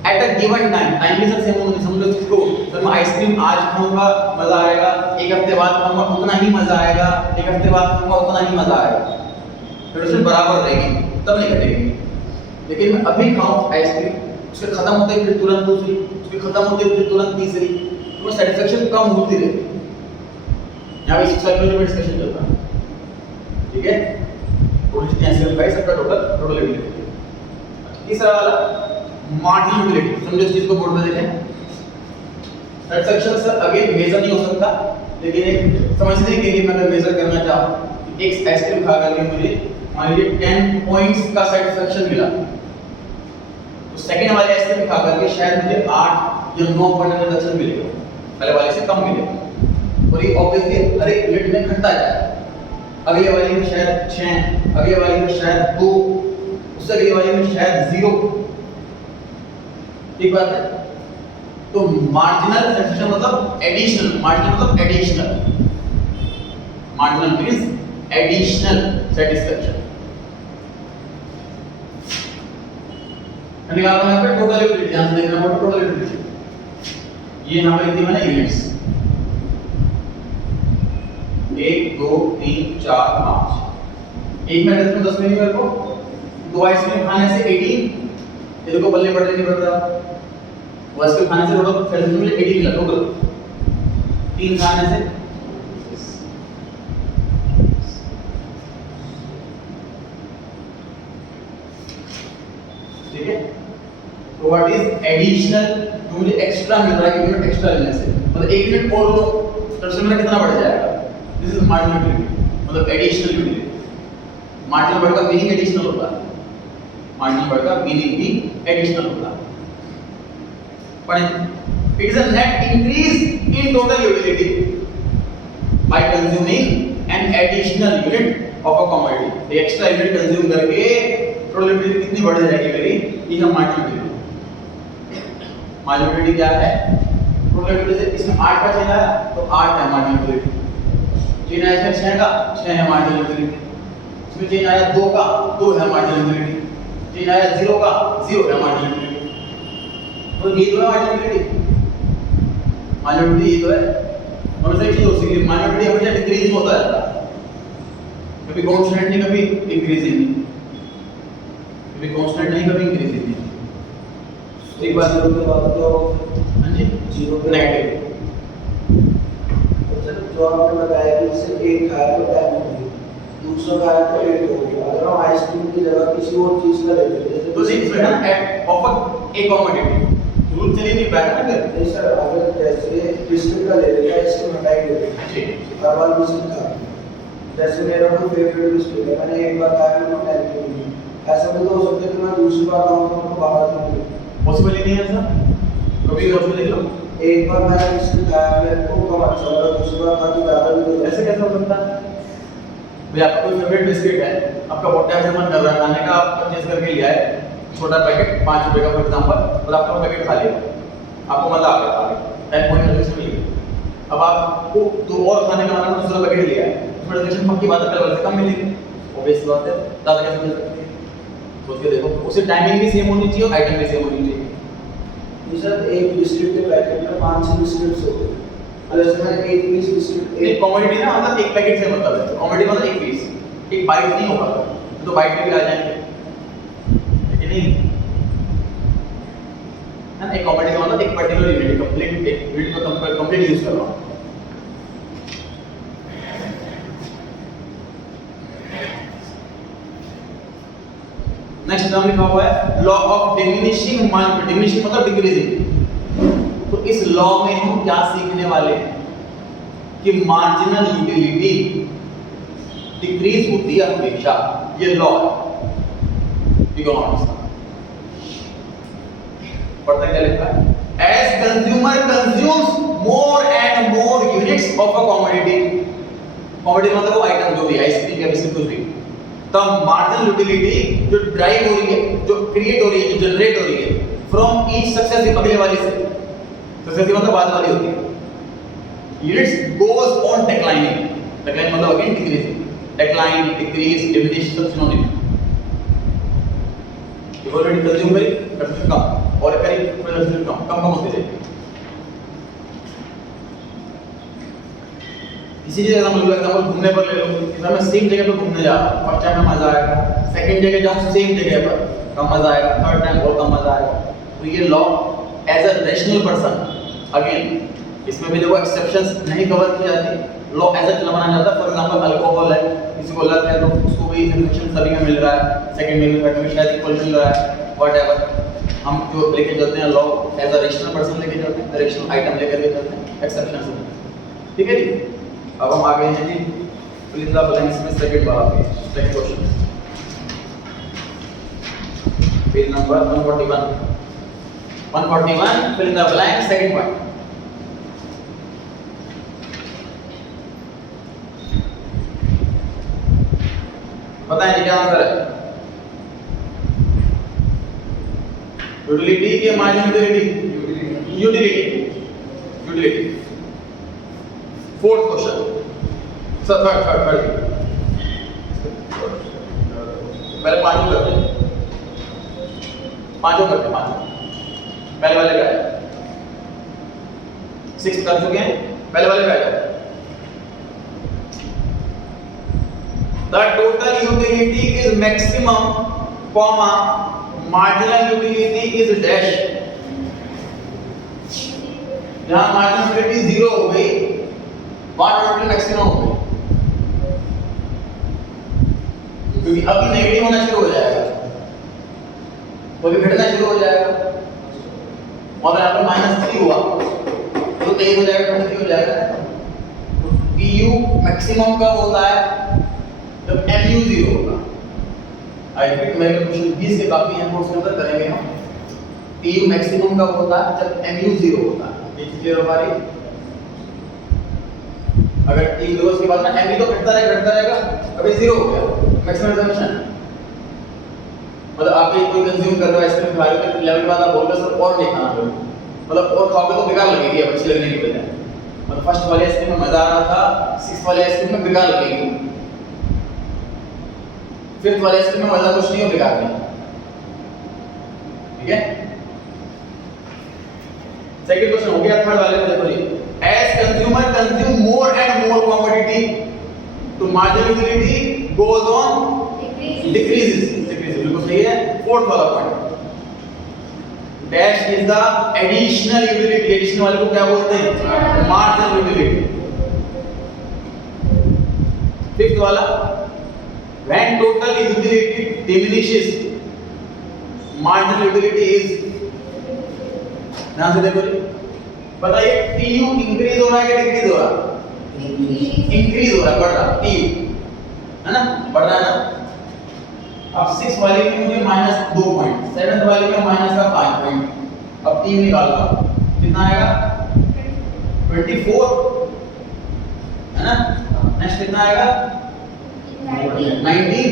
at a given time। Time भी सब same होना, समझ लो इसको, sir मैं आइसक्रीम आज खाऊंगा मजा आएगा, एक हफ्ते बाद खाऊंगा उतना ही मजा आएगा, एक हफ्ते बाद खाऊंगा उतना ही मजा आएगा, कंडीशन बराबर रहेगी तब नहीं घटेगी। लेकिन मैं अभी खाऊं आइसक्रीम, उसके खत्म होते ही फिर तुरंत दूसरी, उसके खत्म होते ही फिर तुरंत तीसरी, तो सेटिस्फेक्शन कम होती रहेगी। यहाँ पे साइकोलॉजी में डिस्कशन चल रहा है, ठीक है। सबका टोटल यूटिलिटी। तीसरा वाला मार्जिनल यूटिलिटी, समझो इस चीज को बोर्ड में देखें। सेटिस्फेक्शन सर अगेन मेजर नहीं हो सकता, लेकिन एक समझने के लिए मैं अगर मेजर करना चाहूं, एक आइसक्रीम खा करके मुझे मान लीजिए 10 पॉइंट्स का सेटिस्फेक्शन मिला, तो सेकंड वाले आइसक्रीम खा करके शायद मुझे 8 या 9 पॉइंट का रिडक्शन मिलेगा, पहले वाले से कम मिलेगा, और ये ऑब्वियसली हर एक यूनिट में घटता जाएगा। अगले वाले में शायद 6, अगले वाले में शायद 2, उससे अगले वाले में शायद 0, ठीक बात है। तो मार्जिनल सेटिस्फेक्शन मतलब एडिशनल, मार्जिनल मतलब additional, marginal means additional satisfaction. निकाल रहा हूं यहाँ पे टोटल यूटिलिटी, ध्यान से देखना होगा टोटल यूटिलिटी। ये यहाँ पे लिखी मैंने यूनिट्स 1 2 3 4 5। एक मिनट में 10 मिनट मेरे को 2 आइसक्रीम खाने से 18, ये देखो बल्ले पड़ने नहीं पड़ रहा, वो आइसक्रीम खाने से टोटल सेटिस्फेक्शन मुझे 18 मिला टोटल, 3 खाने से ठीक है। तो व्हाट इज एडिशनल, जो मुझे एक्स्ट्रा मिल रहा है, एक यूनिट एक्स्ट्रा लेने से, मतलब एक यूनिट और लो तो मेरा कितना बढ़ जाएगा। दिस इज मार्जिनल यूटिलिटी, मतलब एडिशनल यूटिलिटी। मार्जिनल वर्ड का मीनिंग एडिशनल होता है, मार्जिनल वर्ड का मीनिंग भी एडिशनल होता है। It is a net increase in total utility bye consuming an additional unit of a commodity. Extra unit consume करके total utility कितनी बढ़ जाएगी मेरी, ये है मार्जिनल यूटिलिटी। मार्जिनल यूटिलिटी क्या है, टोटल यूटिलिटी से इसमें 8 का चेन आया तो 8 है मार्जिनल यूटिलिटी, चेन आया इसमें 6 का 6 है मार्जिनल यूटिलिटी, इसमें चेन आया 2 का 2 है मार्जिनल यूटिलिटी, चेन आया 0 का 0 है मार्जिनल यूटिलिटी। तो ये तो है मार्जिनल यूटिलिटी, मार्जिनल यूटिलिटी ये तो है। और से चीज हो सकती है मार्जिनल यूटिलिटी हमेशा डिक्रीजिंग होता है, कभी कांस्टेंट नहीं कभी इंक्रीजिंग नहीं, कभी कांस्टेंट नहीं कभी इंक्रीजिंग नहीं। एक बात जीरो के बाद क्या होगा? हां जी, 0 पे नेगेटिव। जो आपने बताया कि इससे 1 खाया तो 10 होगी, दूसरा खाया तो 8 होगी। अगर हम आइसक्रीम की जगह किसी और चीज का ले लेते जैसे तो सीक्स में ना eight of a commodity rule चलिए नहीं बैठा ना फिर। नहीं सर, अगर जैसे बिस्किट का ले लेते हैं, इसको हटा ही देते हैं, ठीक हर बार बिस्किट खा, जैसे मेरा कोई फेवरेट बिस्किट है, मैंने एक बार खाया मेरे को 10 की मिली, ऐसा भी तो हो सकता है कि मैं दूसरी बार खाऊं तो मेरे को 12 की मिली। पॉसिबल ही नहीं है ऐसा, कभी सोच के देख लो। एक बार मैंने बिस्किट खाया मेरे को कम अच्छा लगा, दूसरी बार खा के ज्यादा भी तो ऐसे कैसे हो सकता है भाई? आपका कोई फेवरेट बिस्किट है, आपका बहुत टाइम से मन कर रहा है खाने का, आप परचेज करके लिया है छोटा पैकेट 5 रुपए का फॉर एग्जांपल, और आपने वो पैकेट खा लिया, आपको मजा आ गया खा के 10 पॉइंट से मिल गया। अब आपको दो और खाने का मतलब दूसरा पैकेट लिया है, उसमें रिजर्वेशन पक्की बात है पहले वाले से कम मिलेगी, ऑब्वियस बात है, ज्यादा कैसे मिल सकती है? सोच के देखो, उसे टाइमिंग भी सेम होनी चाहिए और आइटम भी सेम होनी चाहिए। सर एक बिस्किट के पैकेट में 5 बिस्किट्स होते हैं, जैसे मैं एक पीस बिस्किट एक कमोडिटी ना मतलब एक पैकेट से मतलब है, कमोडिटी मतलब एक पीस, एक बाइट नहीं होगा, तो बाइट में भी आ जाएंगे, है कि नहीं? है ना, एक कमोडिटी का मतलब एक पर्टिकुलर यूनिट, कंप्लीट एक यूनिट को कंप्लीट यूज कर रहा हूं। नेक्स्ट टर्म लिखा हुआ है लॉ ऑफ डिमिनिशिंग डिमिनिशिंग मतलब डिक्रीजिंग। तो इस लॉ में हम क्या सीखने वाले हैं कि मार्जिनल यूटिलिटी डिक्रीज होती है हमेशा, ये लॉ है इकोनॉमिक्स का। पढ़ते क्या लिखा है? As consumer consumes more and more units of a commodity, commodity मतलब वो आइटम जो भी आइसक्रीम या बिस्किट कुछ भी, तब मार्जिनल यूटिलिटी जो ड्राइव हो रही है, जो क्रिएट हो रही है, जो जनरेट हो रही है फ्रॉम ईच सक्सेसिव अगले वाले से, सक्सेसिव मतलब बाद वाली होती है, units goes on declining, declining मतलब again decreasing, decline decrease diminish सब सिनोनिम। ये ऑलरेडी कंज्यूम करी कंज्यूम कम और करी कंज्यूम कम कम होते जाएगी। इसी जगह एग्जांपल घूमने पर ले लो, अगर मैं सेम जगह पर घूमने जा रहा हूं, फर्स्ट टाइम में मजा आएगा, सेकंड जगह जाऊं सेम जगह पर कम मजा आएगा, थर्ड टाइम और कम मजा आएगा। तो ये law as a rational person, again इसमें भी देखो एक्सेप्शंस नहीं कवर की जाती, लॉ एज अ चला बनाया जाता है। फॉर एग्जांपल अल्कोहल है, किसी को लत है तो उसको भी इन्फेक्शन सभी में मिल रहा है, सेकंड में भी थर्ड में शायद इक्वल मिल रहा है, व्हाटएवर। हम जो लेके चलते हैं law as a rational person लेके चलते हैं, रेशनल आइटम लेकर के चलते हैं, एक्सेप्शंस। ठीक है जी, अब हम आगे हैं जी फिल इन द ब्लैंक्स में सेकंड वाला page, second question, page number 141 fill in the blank second point. बताएं जी क्या आंसर है? यूटिलिटी के margin utility utility. Fourth question sir, third पहले पांचों करते हैं, पहले वाले का है 6 कर चुके हैं, पहले वाले का है the total utility is maximum comma marginal utility is dash। जहां marginal utility 0 हो गई वहां टोटल मैक्सिमम हो गई, क्योंकि अभी नेगेटिव होना शुरू हो जाएगा तो भी घटना शुरू हो जाएगा। और यहाँ पर -3 हुआ तो 23 हो जाएगा, 23 हो जाएगा। तो PU मैक्सिमम कब होता है? जब MU 0 होगा। आई रिपीट, मेरे क्वेश्चन 20 के काफी हैं, उसके अंदर करेंगे हम। PU मैक्सिमम कब होता है? जब MU 0 होता है। ये क्लियर हो पा रही है? अगर टी दिवस के बाद में MU तो घटता रहेगा, अभी 0 हो गया, मैक्सिमम रिजर्वेशन। मतलब आप कोई कंज्यूम कर रहे हो आइसक्रीम खा रहे हो, लेवल के बाद आप बोल रहे हो सर और नहीं खाना, मतलब और खाओगे तो बेकार लगेगी, अच्छी लगने की बजाय। मतलब फर्स्ट वाले आइसक्रीम में मजा आ रहा था, 6th वाले आइसक्रीम में बेकार लगेगी, 5th वाले आइसक्रीम में मजा कुछ नहीं हो, बेकार नहीं। ठीक है, सेकंड क्वेश्चन हो गया। थर्ड वाले में देखो जी, as consumer consume more and more commodity to marginal utility goes on decreases बिल्कुल सही है। फोर्थ वाला point, dash is the additional utility, additional वाले को क्या बोलते हैं? Marginal utility. फिफ्थ वाला, when total utility diminishes marginal utility is, ध्यान से देखो जी, बताइए TU इंक्रीज हो रहा है कि डिक्रीज हो रहा है? इंक्रीज हो रहा है, बढ़ रहा है TU, है ना, बढ़ रहा है ना। अब 6 वाले में मुझे -2 पॉइंट, 7th वाले में -5 पॉइंट। अब TU निकालूंगा, कितना आएगा? 24, है ना। नेक्स्ट कितना आएगा? 19।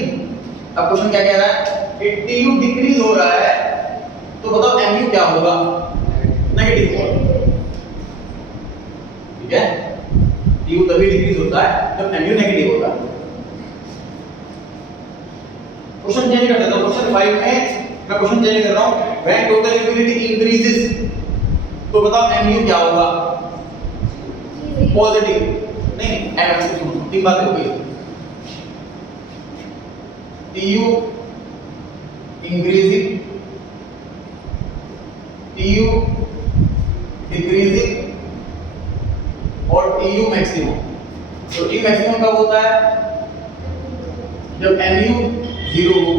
अब क्वेश्चन क्या कह रहा है कि TU डिक्रीज हो रहा है, तो बताओ MU क्या होगा? नेगेटिव होगा। ठीक है, टीयू तभी डिक्रीज होता है जब एमयू नेगेटिव होता है। क्वेश्चन चेंज कर देता हूं। क्वेश्चन 5 में मैं क्वेश्चन चेंज कर रहा हूं। व्हेन टोटल यूटिलिटी इंक्रीजेस तो बताओ एमयू क्या होगा? पॉजिटिव। नहीं एम तीन बातें हो गई। टीयू इंक्रीजिंग, टीयू डिक्रीजिंग और टीयू मैक्सिमम। तो टी मैक्सिमम कब होता है? जब एमयू 0 हो।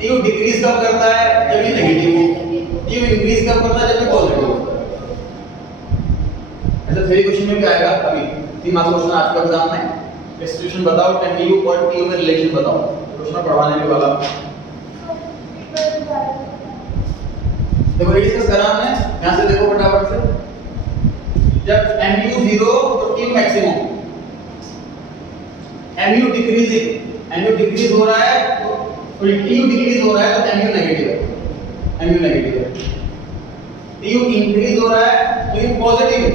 टीयू डिक्रीज कब करता है? जब ये नेगेटिव हो। टीयू इंक्रीज कब करता है? जब ये पॉजिटिव हो। ऐसा थ्योरी क्वेश्चन में भी आएगा। अभी 3 मार्क्स क्वेश्चन आज का एग्जाम में डिस्ट्रीब्यूशन बताओ, एमयू और टीयू में रिलेशन बताओ। क्वेश्चन पढ़वाने के वाला देखो ये डिस्कस करा हमने। यहां से देखो फटाफट से, जब mu 0 तो q मैक्सिमम, mu डिक्रीज हो रहा है तो q डिक्रीज हो रहा है तो mu नेगेटिव है, mu नेगेटिव है। tu इंक्रीज हो रहा है तो ये पॉजिटिव है।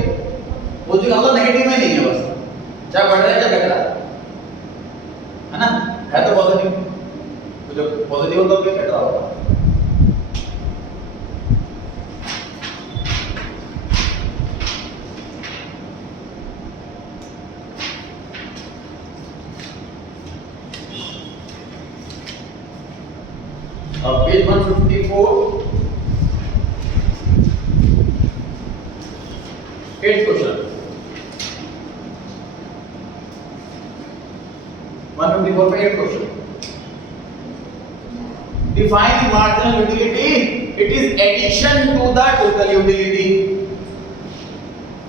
पॉजिटिव मतलब नेगेटिव में नहीं है, बस चाहे बढ़ रहा है चाहे घट रहा है ना, है तो पॉजिटिव। तो जब पॉजिटिव होगा तो घट रहा होगा। पेज 154 8th क्वेश्चन 154 पे 8th question. Define the marginal utility. It is addition to the total utility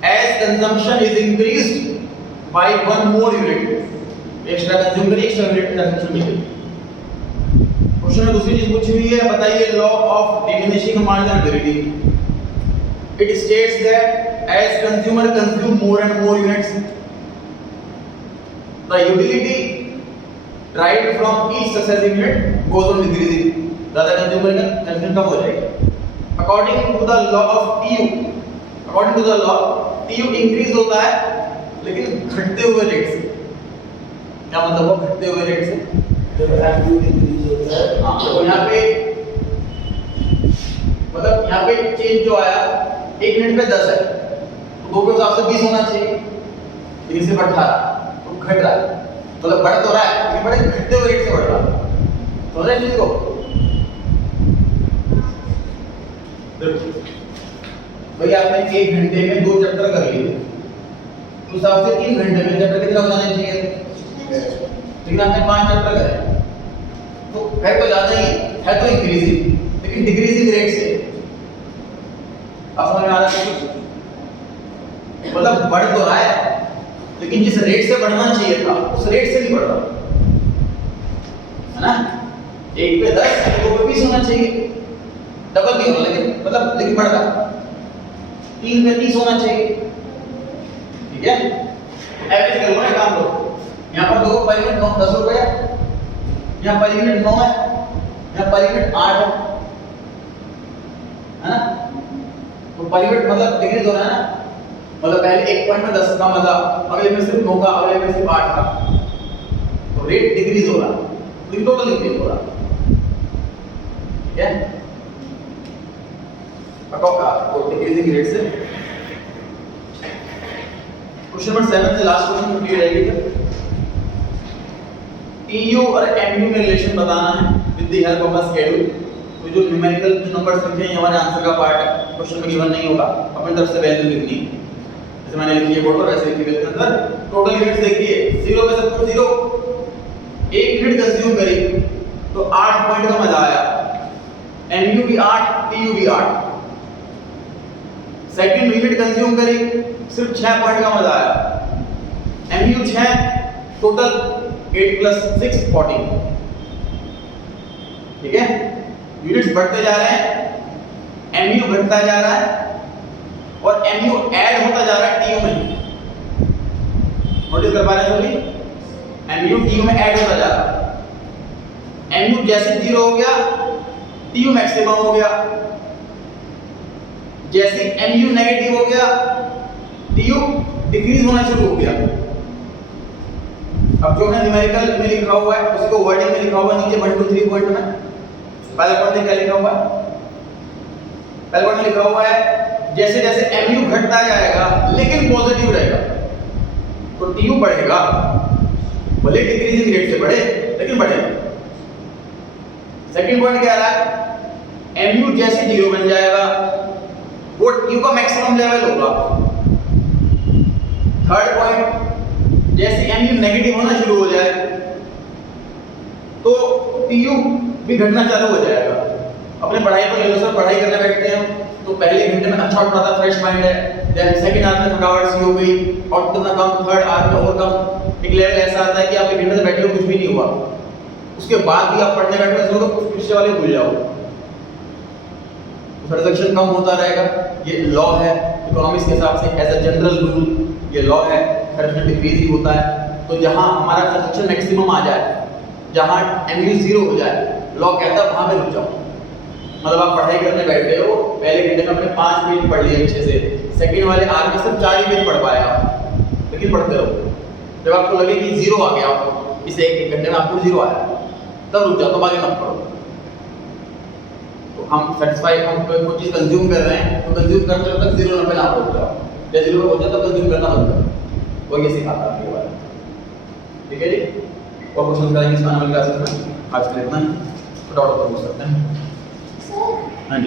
as consumption is increased by one more unit. Extra consume करिए, एक्स्ट्रा यूनिट कंजम्पशन मिलेगी। क्वेश्चन में दूसरी चीज पूछी हुई है, बताइए law of diminishing marginal utility. It states that as consumer consume more and more units the utility derived from each successive unit goes on decreasing। ज्यादा कंज्यूमर का कंज्यूम कम हो जाएगा। According to the law of TU, according to the law TU increase होता है लेकिन घटते हुए रेट से। क्या मतलब वो घटते हुए रेट से? जब एमयू इंक्रीज होता है हाँ, तो यहाँ पे मतलब यहाँ पे चेंज जो आया 1 मिनट पे 10 है तो 2 के हिसाब से 20 होना चाहिए, लेकिन सिर्फ 18 तो घट रहा है। मतलब बढ़ तो रहा है लेकिन बड़े घटते हुए रेट से बढ़ रहा है। समझ रहे चीज को? भाई आपने 1 घंटे में 2 चैप्टर कर लिए तो हिसाब से 3 घंटे में चैप्टर कितना हो जाने चाहिए? लेकिन आपने 5 चैप्टर करे तो है तो ज्यादा ही है तो इंक्रीजिंग लेकिन डिक्रीजिंग रेट से। अब समझ में आ रहा है? मतलब बढ़ तो रहा है लेकिन जिस रेट से बढ़ना चाहिए था उस रेट से नहीं बढ़ रहा है ना। 1 पे 10 2 पे 20 होना चाहिए, डबल नहीं होना लेकिन बढ़ रहा। 3 पे 30 होना चाहिए, ठीक है। एवरेज कर लो ना, काम लो। यहाँ पर देखो पर यूनिट 10 रुपए है, यहाँ पर यूनिट 9 है, यहाँ पर यूनिट 8 है ना। तो पर यूनिट मतलब डिक्रीज हो रहा है ना, मतलब पहले 1 पॉइंट में 10 का मतलब अगले में सिर्फ 9 का, अगले में सिर्फ 8 का, तो रेट डिक्रीज हो रहा लेकिन टोटल इंक्रीज हो रहा, ठीक है। तो डिक्रीजिंग रेट से। क्वेश्चन नंबर 7 से लास्ट क्वेश्चन कंप्लीट रहेगी। टीयू और एमयू में रिलेशन बताना है with the help of a schedule. तो जो न्यूमेरिकल नंबर्स लिखे हैं हमारे आंसर का पार्ट है, क्वेश्चन में गिवन नहीं होगा, अपनी तरफ से वैल्यू लिखनी है। जैसे मैंने लिखी है बोर्ड पर वैसे लिखी है। इसके अंदर टोटल यूनिट्स देखिए 0 पे सब कुछ 0, 1 यूनिट कंज्यूम करी तो 8 पॉइंट का मजा आया। एमयू भी 8, टीयू भी 8। सेकंड यूनिट कंज्यूम करी सिर्फ 6 पॉइंट का मजा आया। एमयू 6, टोटल 8 + 6 14, ठीक है। यूनिट्स बढ़ते जा रहे हैं, एमयू घटता जा रहा है और एमयू ऐड होता जा रहा है टीयू में। नोटिस कर पा रहे हैं सभी? एमयू टीयू में ऐड होता जा रहा है। एमयू जैसे 0 हो गया टीयू मैक्सिमम हो गया, जैसे एमयू नेगेटिव हो गया टीयू डिक्रीज होना शुरू हो गया। अब जो हमने न्यूमेरिकल में लिखा हुआ है उसी को वर्डिंग में लिखा हुआ है नीचे 1 2 3 पॉइंट में। पहले पॉइंट में क्या लिखा हुआ है? पहले पॉइंट में लिखा हुआ है जैसे जैसे mu घटता जाएगा लेकिन पॉजिटिव रहेगा तो tu बढ़ेगा, भले डिक्रीजिंग रेट से बढ़े लेकिन बढ़ेगा। सेकंड पॉइंट क्या रहा है? mu जैसे 0 बन जाएगा वो tu का मैक्सिमम लेवल होगा। थर्ड पॉइंट, जैसे mu नेगेटिव होना शुरू हो जाए तो tu भी घटना चालू हो जाएगा। अपने पढ़ाई को ले लो सर, पढ़ाई करने बैठते हैं तो पहले घंटे में अच्छा उठ रहा था, फ्रेश माइंड है, देन सेकंड आवर में थकावट सी हो गई और कितना कम, थर्ड आवर में और कम, एक लेवल ऐसा आता है कि आप एक घंटे से बैठे हो कुछ भी नहीं हुआ, उसके बाद भी आप पढ़ने बैठे हो तो कुछ पीछे वाले भूल जाओ, सैटिस्फैक्शन कम होता रहेगा। ये लॉ है इकोनॉमिक्स के हिसाब से, एज अ जनरल रूल ये लॉ है, सैटिस्फैक्शन डिक्रीज ही होता है। तो जहां हमारा सैटिस्फैक्शन मैक्सिमम आ जाए, जहां mu 0 हो जाए, लॉ कहता है वहां पे रुक जाओ। मतलब आप पढ़ाई करने बैठे हो, पहले घंटे में आपने 5 पेज पढ़ लिए अच्छे से, सेकंड वाले आवर में सिर्फ 4 ही पेज पढ़ पाए आप, लेकिन पढ़ते रहो। जब आपको लगे कि 0 आ गया, आपको इस एक घंटे में आपको 0 आया, तब रुक जाओ, तो आगे मत पढ़ो। तो हम सेटिस्फाई, हम कोई चीज कंज्यूम कर रहे हैं तो कंज्यूम करते जब तक 0 पे ना पहुंच जाओ, जब 0 पे पहुंच जाए तब कंज्यूम करना बंद करो। वो ये सिखाता है ये वाला। ठीक है जी, और क्वेश्चन करेंगे इस आने वाली क्लासेस में। आज के लिए इतना ही, फटाफट पूछ सकते हैं।